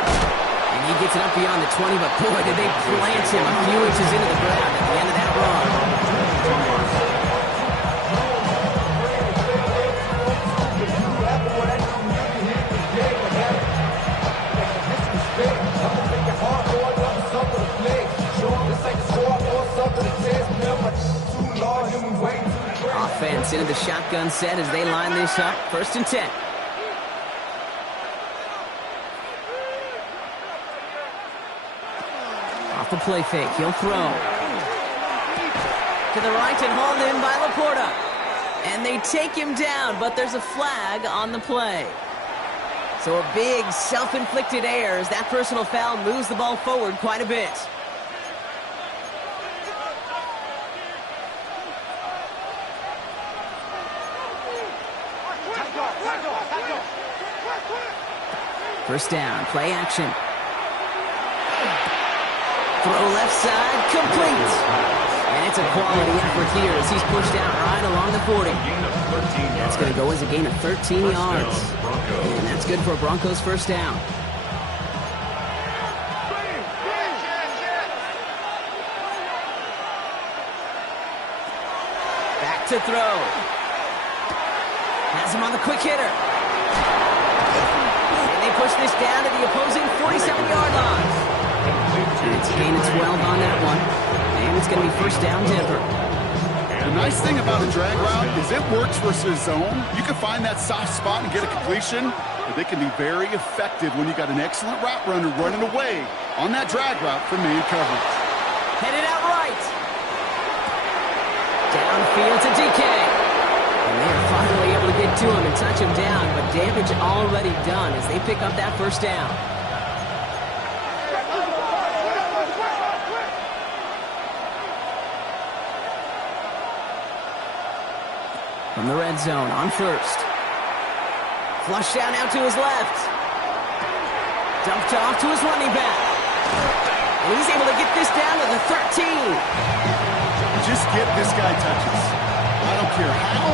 And he gets it up beyond the 20, but boy, did they plant him a few inches into the ground at the end of that run. gets into the shotgun set as they line this up. 1st and 10. Off the play fake, he'll throw. To the right and hauled in by Laporta. And they take him down, but there's a flag on the play. So a big self-inflicted error as that personal foul moves the ball forward quite a bit. First down, play action. Throw left side, complete. And it's a quality effort here as he's pushed out right along the 40. That's going to go as a gain of 13 yards. And that's good for a Broncos first down. Back to throw. Has him on the quick hitter. And they push this down to the opposing 47-yard line. And it's a gain of 12 on that one. And it's going to be first down Denver. The nice thing about a drag route is it works versus zone. You can find that soft spot and get a completion, but they can be very effective when you got an excellent route runner running away on that drag route from man coverage. Headed out right. Downfield to DK. And they are finally able to get to him and touch him down, but damage already done as they pick up that first down. From the red zone on first. Flush down out to his left. Dumped off to his running back. And he's able to get this down to the 13. Just get this guy touches. I don't care how,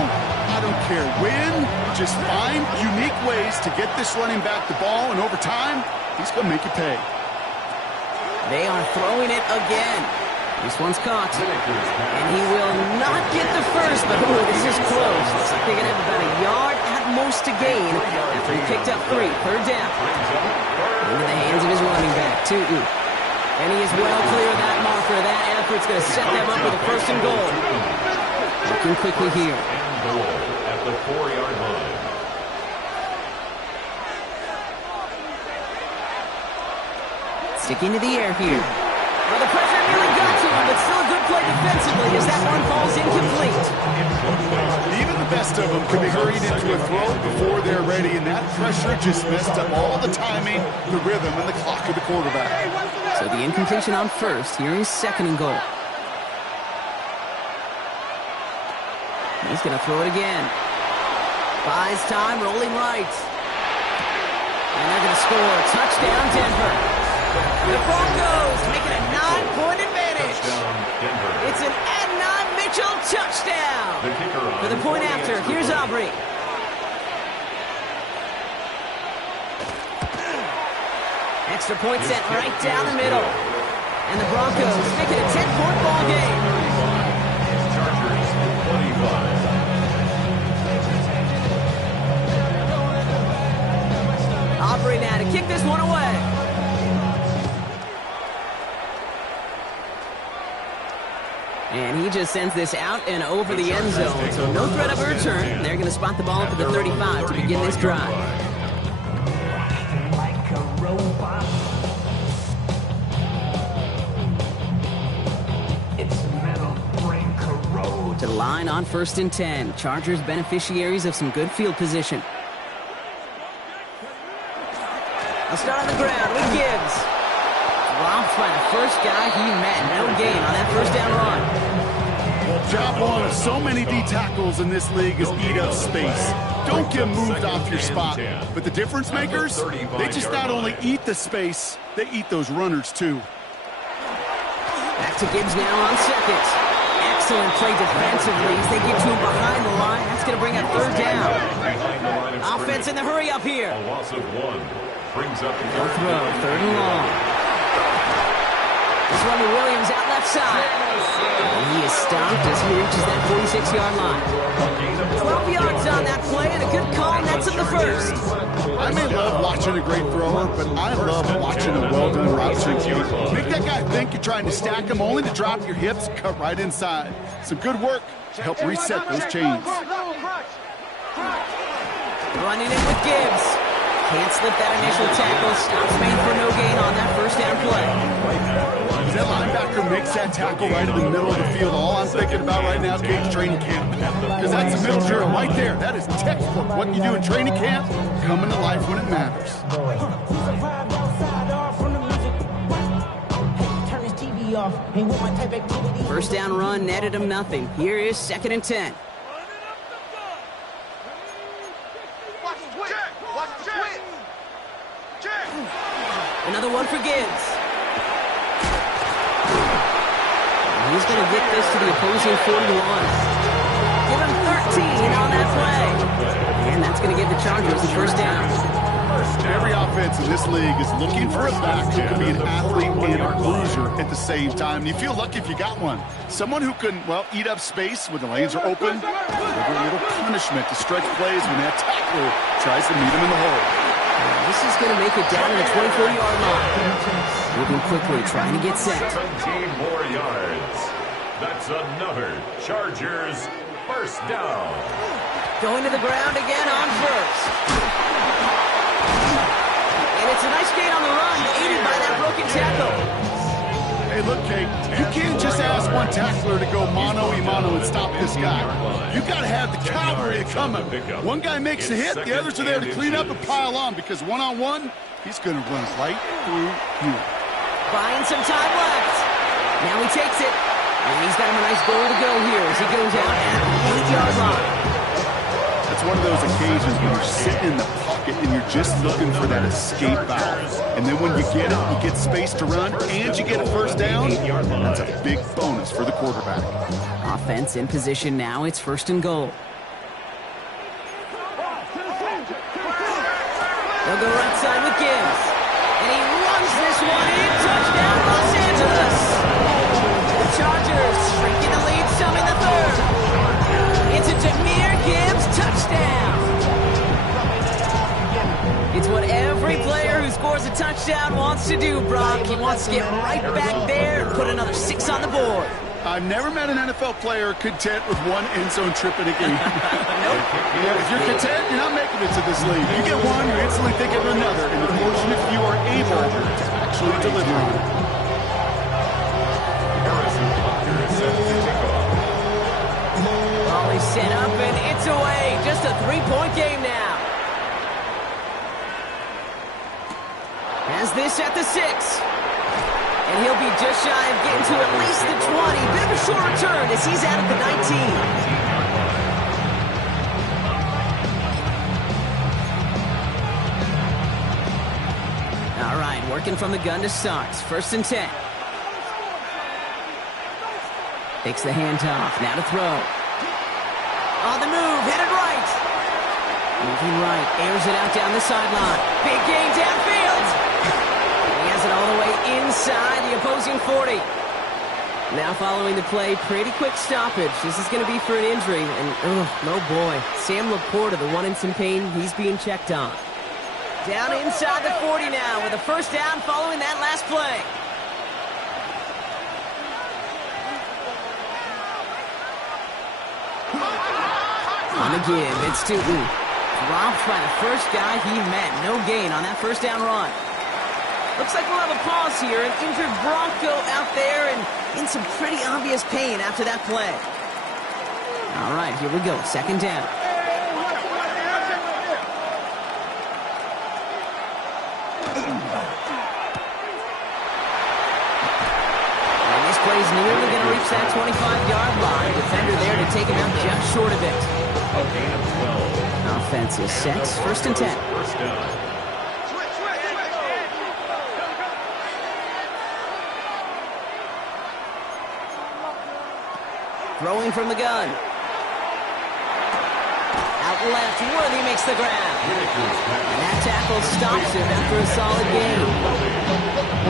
I don't care when. Just find unique ways to get this running back the ball, and over time, he's going to make you pay. They are throwing it again. This one's caught. And he will not get the first, but this is close. Looks like they're going to have about a yard at most to gain after he picked up 3. 3rd down. Into the hands of his running back, Tootin. And he is well clear of that marker. That effort's going to set them up with a 1st and goal. Looking quickly here. At the 4-yard line. Sticking to the air here. Well, the pressure nearly got to him, but still a good play defensively as that one falls incomplete. Even the best of them can be hurried into a throw before they're ready, and that pressure just messed up all the timing, the rhythm, and the clock of the quarterback. So the incompletion on first. Here is 2nd and goal. He's going to throw it again. Buys time, rolling right. And they're going to score. Touchdown, Denver. The Broncos make it a 9-point advantage. It's an Adnan Mitchell touchdown. For the point after, here's Aubrey. Extra point set right down the middle. And the Broncos make it a 10-point ball game. Chargers 25. Aubrey now to kick this one away. And he just sends this out and over the end zone. So no threat of a return. They're going to spot the ball up at the 35 to begin this drive. Like a robot. It's metal brain corrode. To the line on 1st and 10. Chargers beneficiaries of some good field position. They'll start on the ground with Gibbs. Dropped by the first guy he met. No gain on that first down run. Well, job one of so many D tackles in this league is eat up space. Don't get moved off your spot. But the difference makers, they just not only eat the space, they eat those runners too. Back to Gibbs now on 2nd. Excellent play defensively as they get to him behind the line. That's going to bring up 3rd down. Offense in the hurry up here. A loss of 1 brings up the No throw, 3rd and long. This one to Williams out left side. And he is stopped as he reaches that 46-yard line. 12 yards on that play and a good call nets up the first. I may love watching a great thrower, but I love watching a well-done route execution. Make that guy think you're trying to stack him only to drop your hips, cut right inside. Some good work, to help reset those chains. Running in with Gibbs. Can't slip that initial tackle. Stops Spain for no gain on that first down play. That linebacker makes that tackle right in the middle of the field. All I'm thinking about right now is Gates training camp. Because that's a middle drill right there. That is textbook. What you do in training camp, coming to life when it matters. First down run netted him nothing. Here is 2nd and 10. Another one for Gibbs. He's going to get this to the opposing 41. Give him 13 on that play. And that's going to give the Chargers the first down. Every offense in this league is looking for a back who can be an athlete and a bruiser at the same time. And you feel lucky if you got one. Someone who can, well, eat up space when the lanes are open. Deliver a little punishment to stretch plays when that tackler tries to meet him in the hole. This is going to make it down to the 24-yard line. Moving quickly, trying to get set. 17 more yards. That's another Chargers first down. Going to the ground again on first. And it's a nice gain on the run, aided by that broken tackle. Hey, look, Kate, you can't just ask one tackler to go mano-a-mano and stop this guy. You got to have the cavalry to come him. One guy makes a hit, the others are there to clean up and pile on, because one-on-one, he's going to run right through you. Buying some time left. Now he takes it. And he's got him a nice goal to go here as he goes out at the 8-yard line. It's one of those occasions when you're sitting in the pocket and you're just looking for that escape valve. And then when you get it, you get space to run, and you get a first down, that's a big bonus for the quarterback. Offense in position now. It's 1st and goal. They'll go right side with Gibbs. And he runs this one in. Touchdown, Los Angeles. The Chargers shrinking the lead, some in the 3rd. It's a Jahmyr Gibbs touchdown. It's what every player who scores a touchdown wants to do, Brock. He wants to get right back there and put another 6 on the board. I've never met an NFL player content with one end zone trip in a game. Yeah, if you're content, you're not making it to this league. You get one, you're instantly thinking of another, and the fortunate few are able to actually deliver on it. Volley set up, and it's away. Just a 3-point game now. Has this at the 6. And he'll be just shy of getting to at least the 20. Bit of a short return as he's out at the 19. All right, working from the gun to start. 1st and 10. Takes the handoff. Now to throw. On the move, headed right. Moving right, airs it out down the sideline. Big gain downfield. He has it all the way inside the opposing 40. Now following the play, pretty quick stoppage. This is going to be for an injury, and oh boy. Sam Laporta, the one in some pain, he's being checked on. Down inside the 40 now with a first down following that last play. On the give, it's Tootin. Dropped by the first guy he met. No gain on that first down run. Looks like we'll have a pause here. An injured Bronco out there and in some pretty obvious pain after that play. All right, here we go. 2nd down. And this play's nearly going to reach that 25-yard line. Defender there to take him out just short of it. Offense is set. 1st and 10. First down. Throwing from the gun. Out left, Worthy makes the grab. And that tackle stops him after a solid game.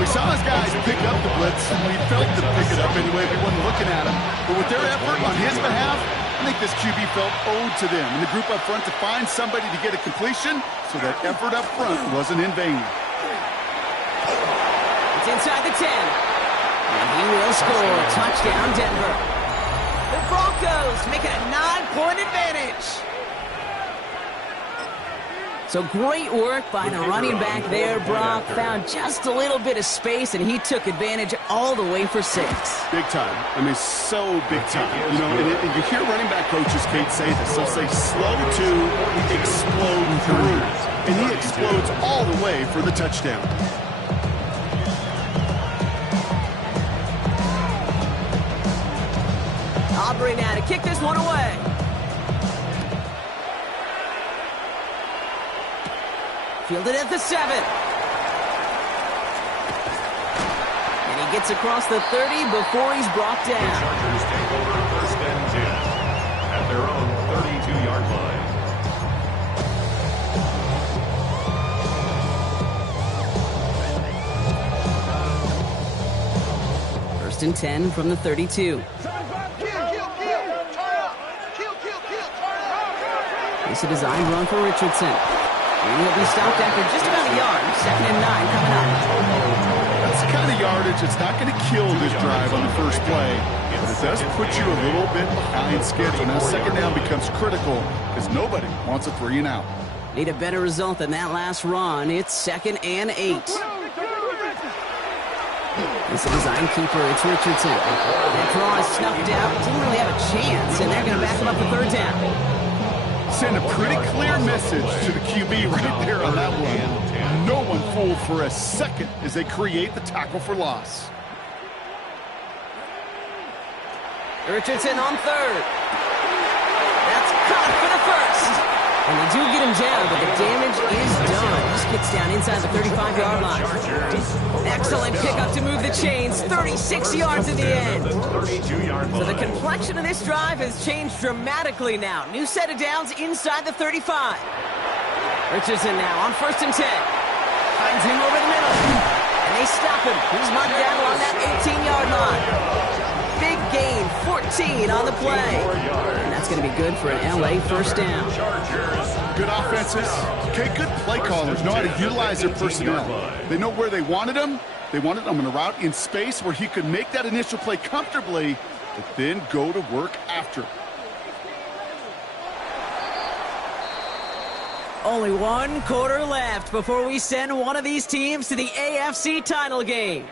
We saw his guys pick up the blitz, and we felt them pick it up anyway if we wasn't looking at him. But with their effort on his behalf, I think this QB felt owed to them and the group up front to find somebody to get a completion, so that effort up front wasn't in vain. It's inside the 10. And he will score. Touchdown, Denver. The Broncos make it a 9-point advantage. So great work by the running back there, Brock. Found just a little bit of space, and he took advantage all the way for 6. Big time. I mean, so big time. You know, and you hear running back coaches, Kate, say this. They'll say slow to explode through. And he explodes all the way for the touchdown. Aubrey now to kick this one away. Fielded at the 7. And he gets across the 30 before he's brought The down. Chargers take over 1st and 10 at their own 32-yard line. First and 10 from the 32. It's a designed run for Richardson. And he'll be stopped after just about a yard. 2nd and 9 coming up. That's the kind of yardage that's not going to kill this drive on the first play. But it does put you a little bit behind schedule. Now 2nd down becomes critical because nobody wants a 3 and out. Need a better result than that last run. It's 2nd and 8. It's a design keeper. It's Richardson. That draw is snuffed out. Didn't really have a chance, and they're going to back him up for 3rd down. Send a pretty clear message to the QB right there on that one. No one fooled for a second as they create the tackle for loss. Richardson on 3rd. That's caught for the 1st. And they do get him down, but the damage is done. Just gets down inside the 35-yard line. Excellent pickup to move the chains. 36 yards in the end. So the complexion of this drive has changed dramatically now. New set of downs inside the 35. Richardson now on 1st and 10. Finds him over the middle. And they stop him. He's marked down along that 18-yard line. Big gain, 14 on the play. And that's going to be good for an LA 1st down. Good offenses. Okay, good play callers know how to utilize their personnel. They know where they wanted him. They wanted him in a route in space where he could make that initial play comfortably, but then go to work after. Only 1 quarter left before we send one of these teams to the AFC title game.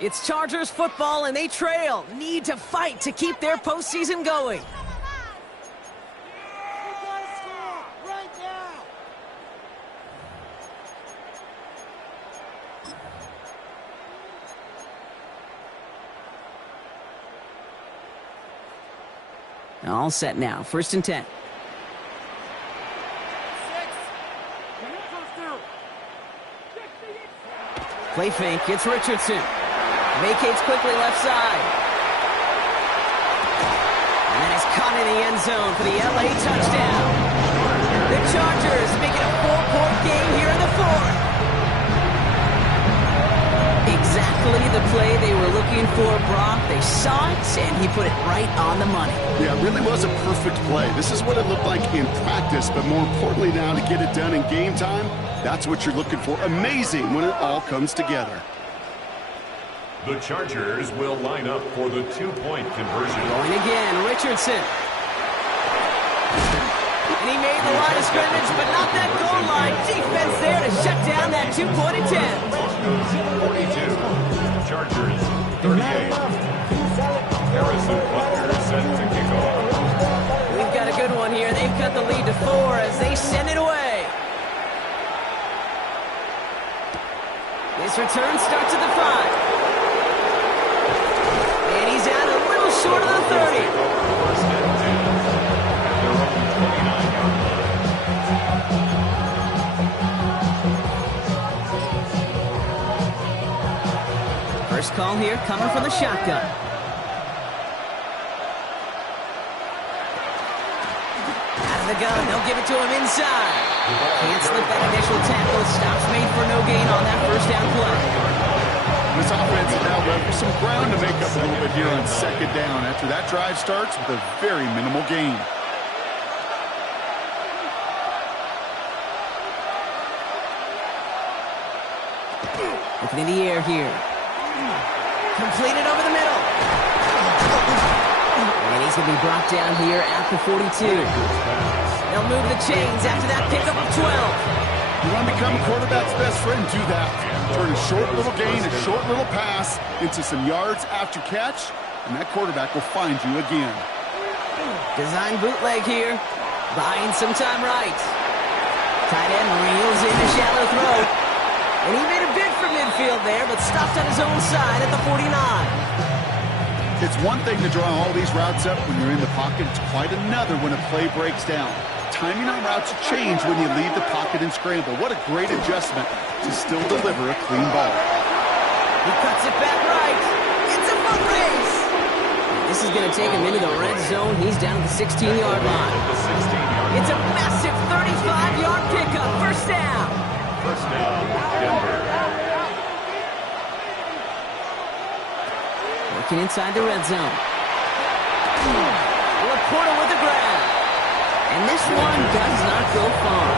It's Chargers football, and they trail. Need to fight to keep their postseason going. All set now. 1st and 10. Play fake. It's Richardson. Vacates quickly left side. And then he's caught in the end zone for the LA touchdown. The Chargers making a 4-point game here in the 4th. Exactly the play they were looking for, Brock. They saw it, and he put it right on the money. Yeah, it really was a perfect play. This is what it looked like in practice, but more importantly now to get it done in game time, that's what you're looking for. Amazing when it all comes together. The Chargers will line up for the 2-point conversion. Going again, Richardson. And he made the line of scrimmage, but not that goal line. Defense there to shut down that 2-point attempt. Broncos 42, Chargers 38. Harrison Butker set to kick off. We've got a good one here. They've cut the lead to 4 as they send it away. This return starts at the 5. And he's out a little short of the 30. First and 10 at their own 29-yard line. First call here coming from the shotgun. Out of the gun, they'll give it to him inside. Can't slip that initial tackle. Stops made for no gain on that 1st down play. This offense is now left with some ground to make up a little bit here on 2nd down after that drive starts with a very minimal gain. Looking in the air here. Completed over the middle. And And he's going to be brought down here at the 42. They'll move the chains after that pickup of 12. You want to become a quarterback's best friend, do that. Turn a short little gain, a short little pass into some yards after catch, and that quarterback will find you again. Design bootleg here. Buying some time right. Tight end reels in a shallow throw. And he made a bid for midfield there, but stopped on his own side at the 49. It's one thing to draw all these routes up when you're in the pocket. It's quite another when a play breaks down. Timing on routes change when you leave the pocket and scramble. What a great adjustment to still deliver a clean ball. He cuts it back right. It's a foot race. This is going to take him into the red zone. He's down at the 16-yard line. It's a massive 35-yard pickup. First down. First down, Denver. Working inside the red zone. Laporta with the grab. And this one does not go far.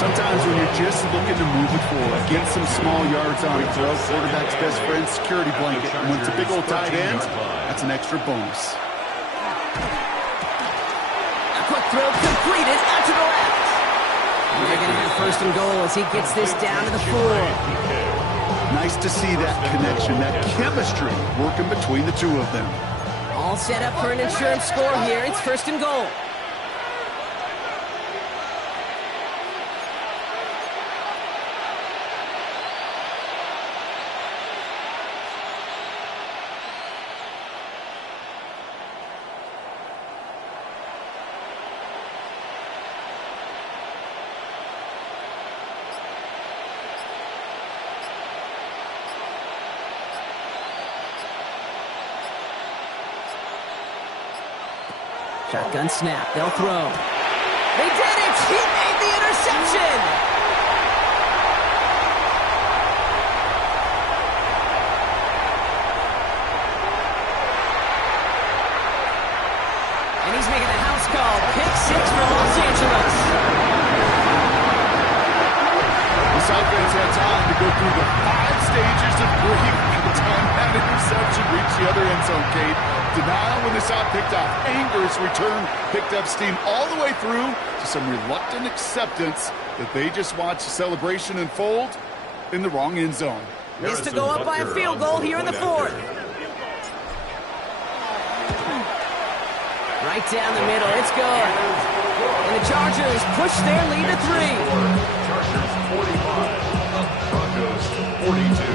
Sometimes when you're just looking to move it forward, get some small yards on a throw, quarterback's best friend, security blanket. And when it's a big old tight end, that's an extra bonus. A quick throw completed out to the left. And they're going to have first and goal as he gets this down to the 4. Nice to see that connection, that chemistry working between the two of them. All set up for an insurance score here. It's first and goal. Shotgun snap. They'll throw. They did it! He made the interception! And he's making a house call. Pick 6 for Los Angeles. This offense had time to go through the 5 stages of grief by the time that interception reached the other end zone, Kate. Denial when they saw it picked off. Anger's return picked up steam all the way through to some reluctant acceptance that they just watched the celebration unfold in the wrong end zone. Needs to go up by a field goal here in the 4th. Right down the middle. It's good. And the Chargers push their lead to 3. Chargers 45, Broncos 42.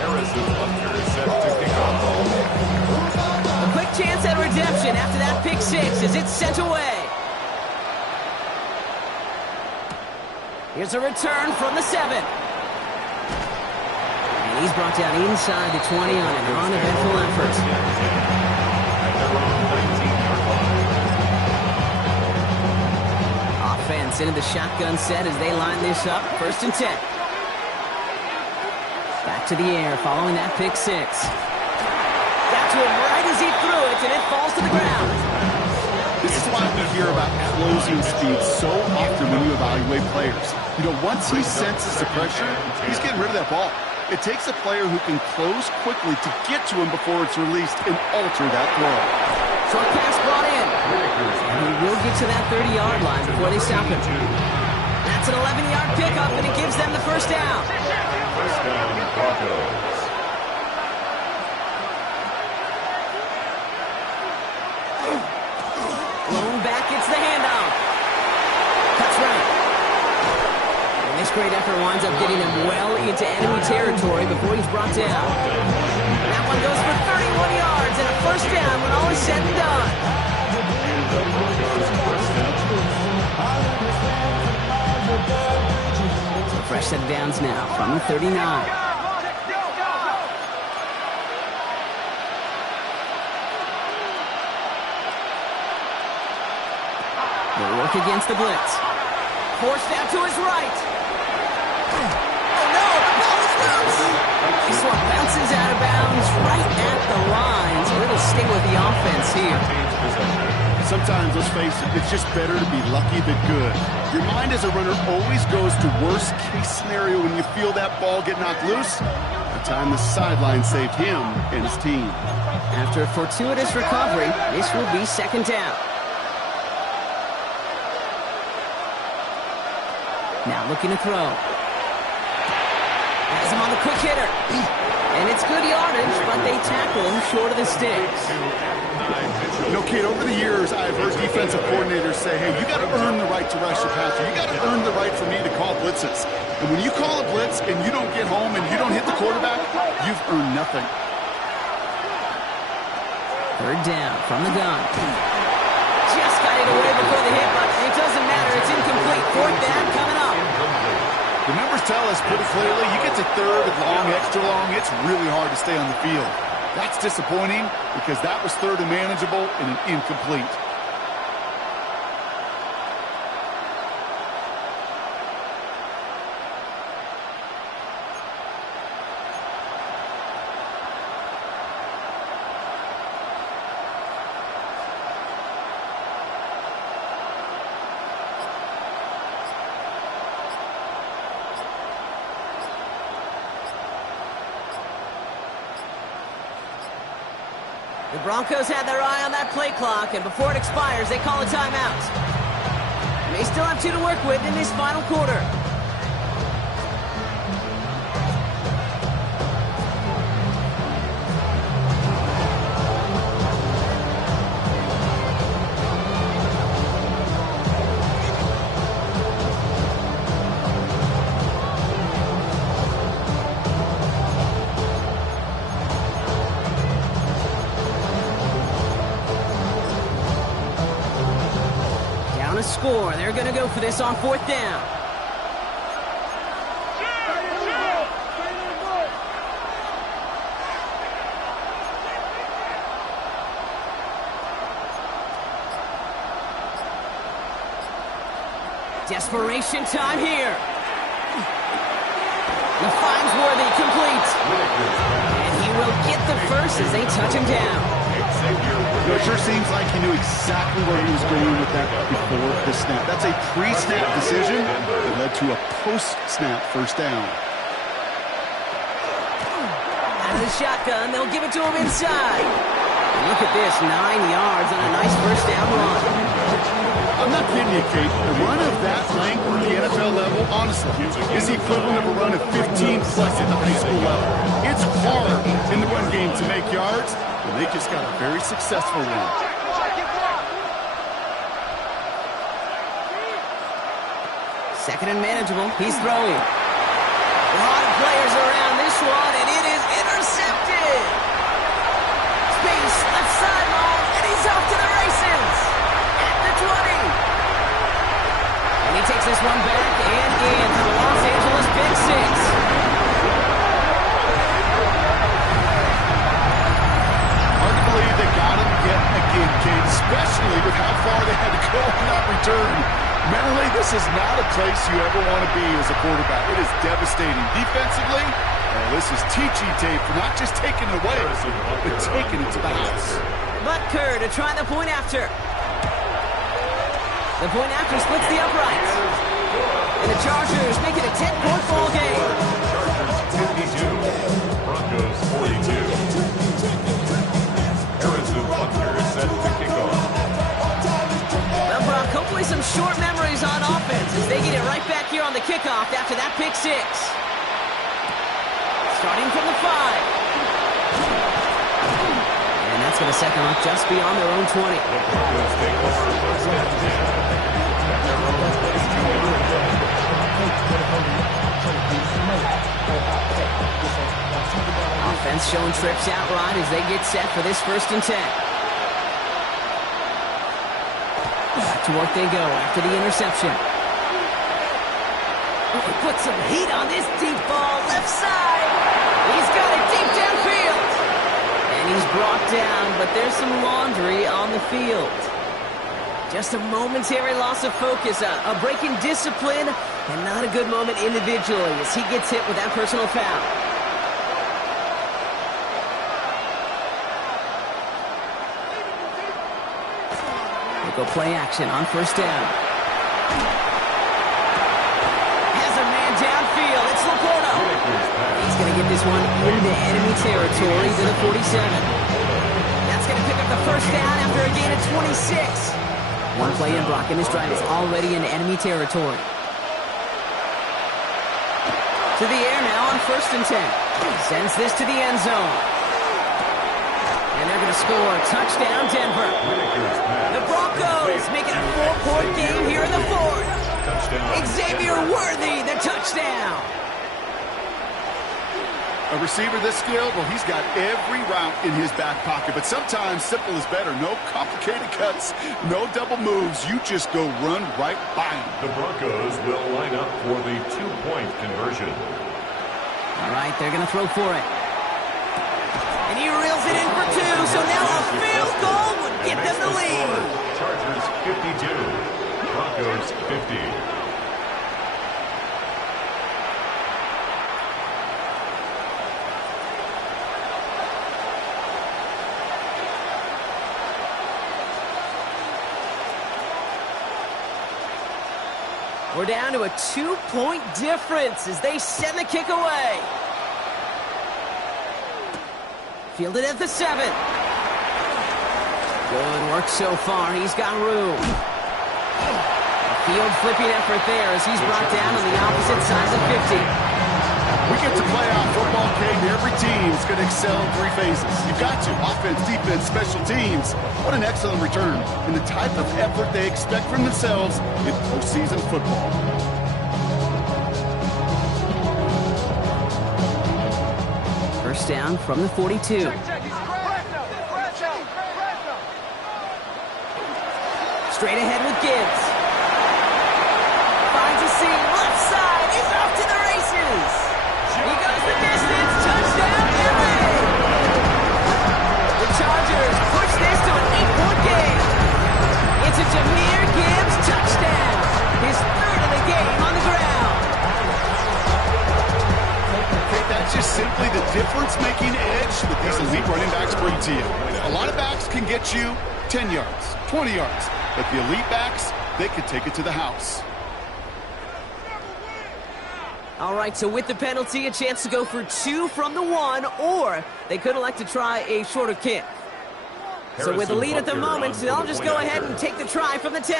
Harrison Butker is set to kick off. A quick chance at redemption after that pick 6 as it's sent away. Here's a return from the 7. And he's brought down inside the 20 on an uneventful effort. Offense into the shotgun set as they line this up. First and 10. Back to the air following that pick 6. Got to him right as he threw it, and it falls to the ground. This is why we hear about closing speed so often when you evaluate players. You know, once he senses the pressure, he's getting rid of that ball. It takes a player who can close quickly to get to him before it's released and alter that throw. Short pass brought in. And he will get to that 30-yard line before they stop him. That's an 11-yard pickup, and it gives them the first down. First down, Broncos. Blown back, it's the handoff. Cuts right. And this great effort winds up getting him well into enemy territory before he's brought down. That one goes for 31 yards and a first down when all is said and done. So a fresh set of downs now from the 39. They'll work against the blitz. Forced out to his right. Oh no, the ball is loose. This one bounces out of bounds right at the line, so it'll stay with the offense here. Sometimes, let's face it, it's just better to be lucky than good. Your mind as a runner always goes to worst case scenario when you feel that ball get knocked loose. But That time the sideline saved him and his team. After a fortuitous recovery, this will be second down. Now looking to throw. Has him on the quick hitter. And it's good yardage, but they tackle him short of the sticks. You know, Kate, over the years, I've heard defensive coordinators say, hey, you got to earn the right to rush the passer. You got to earn the right for me to call blitzes. And when you call a blitz and you don't get home and you don't hit the quarterback, you've earned nothing. Third down from the gun. Just got it away before the hit, but it doesn't matter. It's incomplete. Fourth down coming up. The numbers tell us pretty clearly, you get to third and long, extra long, it's really hard to stay on the field. That's disappointing because that was third and manageable and an incomplete. The Broncos had their eye on that play clock, and before it expires, they call a timeout. And they still have 2 to work with in this final quarter. Score. They're going to go for this on fourth down. Desperation time here. He finds Worthy, complete. And he will get the first as they touch him down. It sure seems like he knew exactly where he was going with that before the snap. That's a pre-snap decision that led to a post-snap first down. Out of the shotgun, they'll give it to him inside. And look at this, 9 yards on a nice first down run. I'm not kidding you, Kate. A run of that length at the NFL level, honestly, is the equivalent of a run of 15-plus at the high school level. It's hard in the run game to make yards, and they just got a very successful one. Second and manageable. He's throwing. A lot of players around this one, and it is intercepted. Space, left sideline, and he's off to the races. At the 20. And he takes this one back and in for the Los Angeles pick six. Hard to believe they got him yet again, Kate, especially with how far they had to go on that return. Mentally, this is not a place you ever want to be as a quarterback. It is devastating. Defensively, this is teaching tape for not just taking it away, but taking it to the house. Butker to try the point after. The point after splits the uprights. And the Chargers make it a 10-point ball game. Chargers 52, Broncos 42. Harrison Butker is set to kick off. Well, Brock, hopefully some short memories on offense as they get it right back here on the kickoff after that pick six. Starting from the 5. And that's going to set them up just beyond their own 20. Broncos take over first and 10. At their own 22-yard line. Offense showing trips out right as they get set for this first and 10. Back to work they go after the interception. Oh, he put some heat on this deep ball, left side. He's got it deep downfield. And he's brought down, but there's some laundry on the field. Just a momentary loss of focus, a break in discipline, and not a good moment individually as he gets hit with that personal foul. They go play action on first down. Has a man downfield. It's Laporta. He's going to get this one into enemy territory to the 47. That's going to pick up the first down after a gain of 26. One play in, Brock, and this drive is already in enemy territory. To the air now on 1st and 10. Sends this to the end zone. And they're going to score. Touchdown, Denver. The Broncos make it a 4-point game here in the 4th. Xavier Worthy, the touchdown. A receiver this skilled, well, he's got every route in his back pocket. But sometimes simple is better. No complicated cuts, no double moves. You just go run right by him. The Broncos will line up for the 2-point conversion. All right, they're going to throw for it. And he reels it in for 2, so now a field goal would get them the lead. Chargers 52, Broncos 50. We're down to a 2-point difference as they send the kick away. Fielded at the 7. Good work so far. He's got room. A field flipping effort there as he's brought down on the opposite side of the 50. We get to play out football, Kate. Every team's going to excel in 3 phases. You've got to. Offense, defense, special teams. What an excellent return. And the type of effort they expect from themselves in postseason football. First down from the 42. Straight ahead with Gibbs. Finds a seam. Left side. He's off to the races. He goes the distance. Touchdown, LA. The Chargers push this to an 8-point game. It's a Jahmyr Gibbs touchdown. His 3rd of the game on the ground. Okay, that's just simply the difference-making edge that these elite running backs bring to you. A lot of backs can get you 10 yards, 20 yards. But the elite backs, they could take it to the house. All right, so with the penalty, a chance to go for 2 from the 1, or they could elect to try a shorter kick. So with the lead at the moment, they'll just go ahead and take the try from the 10.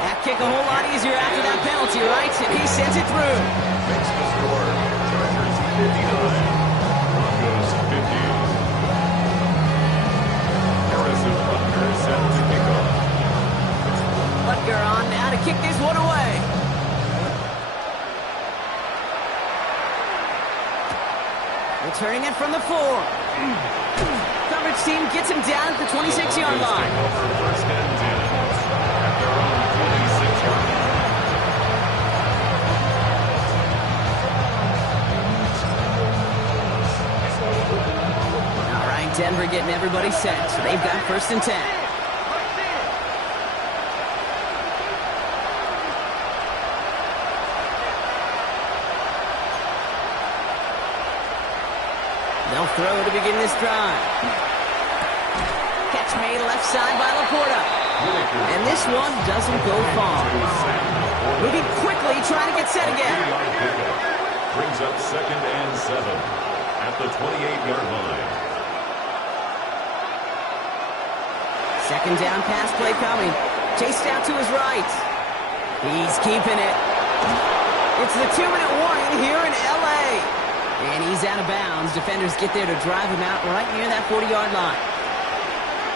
That kick a whole lot easier after that penalty, right? And he sends it through. Makes the score. Chargers 59, Broncos 50. Harrison Butker sets the kickoff. Butker on now to kick this one away. Returning it from the 4. Coverage team gets him down at the 26-yard line. First and 10 at their own 26-yard line. All right, Denver getting everybody set. So they've got 1st and 10. They'll throw to begin this drive. Catch made left side by Laporta. And this one doesn't go far. Moving quickly, trying to get set again. Brings up 2nd and 7 at the 28-yard line. 2nd down pass play coming. Chased out to his right. He's keeping it. It's the 2-minute warning here in L.A. And he's out of bounds. Defenders get there to drive him out right near that 40-yard line.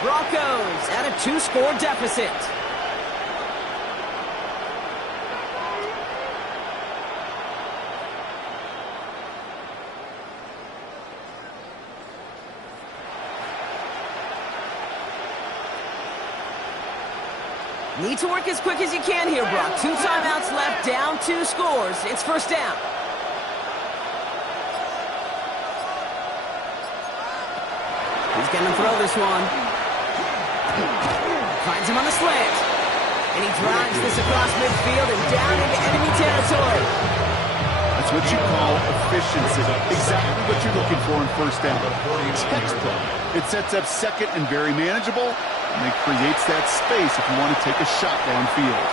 Broncos at a 2-score deficit. Need to work as quick as you can here, Brock. 2 timeouts left, down 2 scores. It's 1st down. He's going to throw this one. Finds him on the slant. And he drives this across midfield and down into enemy territory. That's what you call efficiency. Exactly what you're looking for in 1st down. Textbook. It sets up 2nd and very manageable, and it creates that space if you want to take a shot downfield.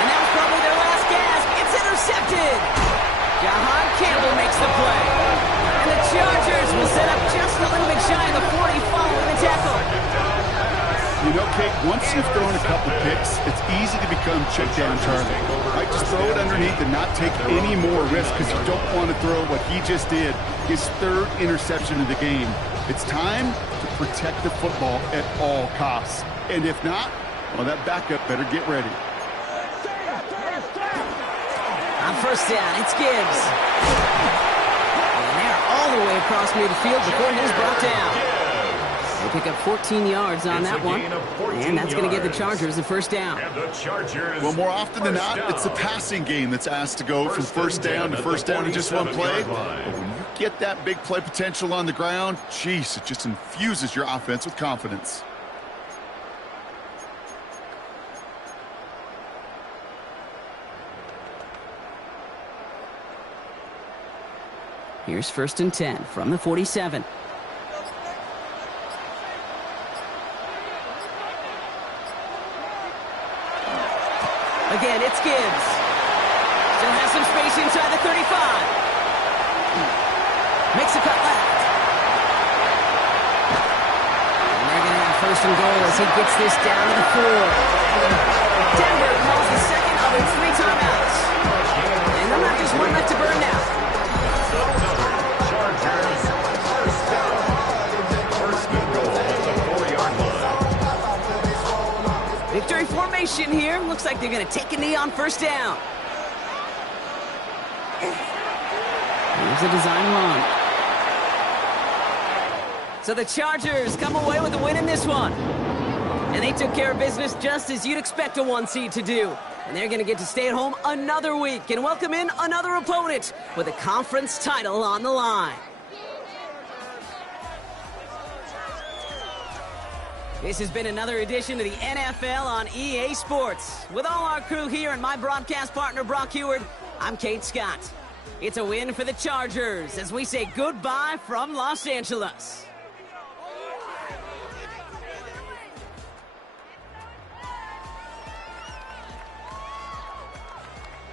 And that was probably their last game. once you've thrown a couple picks, it's easy to become check down Charlie. Right, just throw it underneath and not take any more risk because you don't want to throw what he just did, his third interception of the game. It's time to protect the football at all costs. And if not, well, that backup better get ready. On first down, it's Gibbs. And they're all the way across midfield before he's brought down. They pick up 14 yards on that one, and that's going to give the Chargers the first down. Well, more often than not, it's the passing game that's asked to go from first down to first down in just one play. But when you get that big play potential on the ground, geez, it just infuses your offense with confidence. Here's 1st and 10 from the 47. Again, it's Gibbs. Still has some space inside the 35. Makes a cut left. And they're going to have 1st and goal as he gets this down to the 4. Denver calls the second of its 3 timeouts. And they'll have just one left to burn now. Victory formation here. Looks like they're going to take a knee on first down. Here's a design run. So the Chargers come away with a win in this one. And they took care of business just as you'd expect a 1 seed to do. And they're going to get to stay at home another week and welcome in another opponent with a conference title on the line. This has been another edition of the NFL on EA Sports. With all our crew here and my broadcast partner, Brock Heward, I'm Kate Scott. It's a win for the Chargers as we say goodbye from Los Angeles.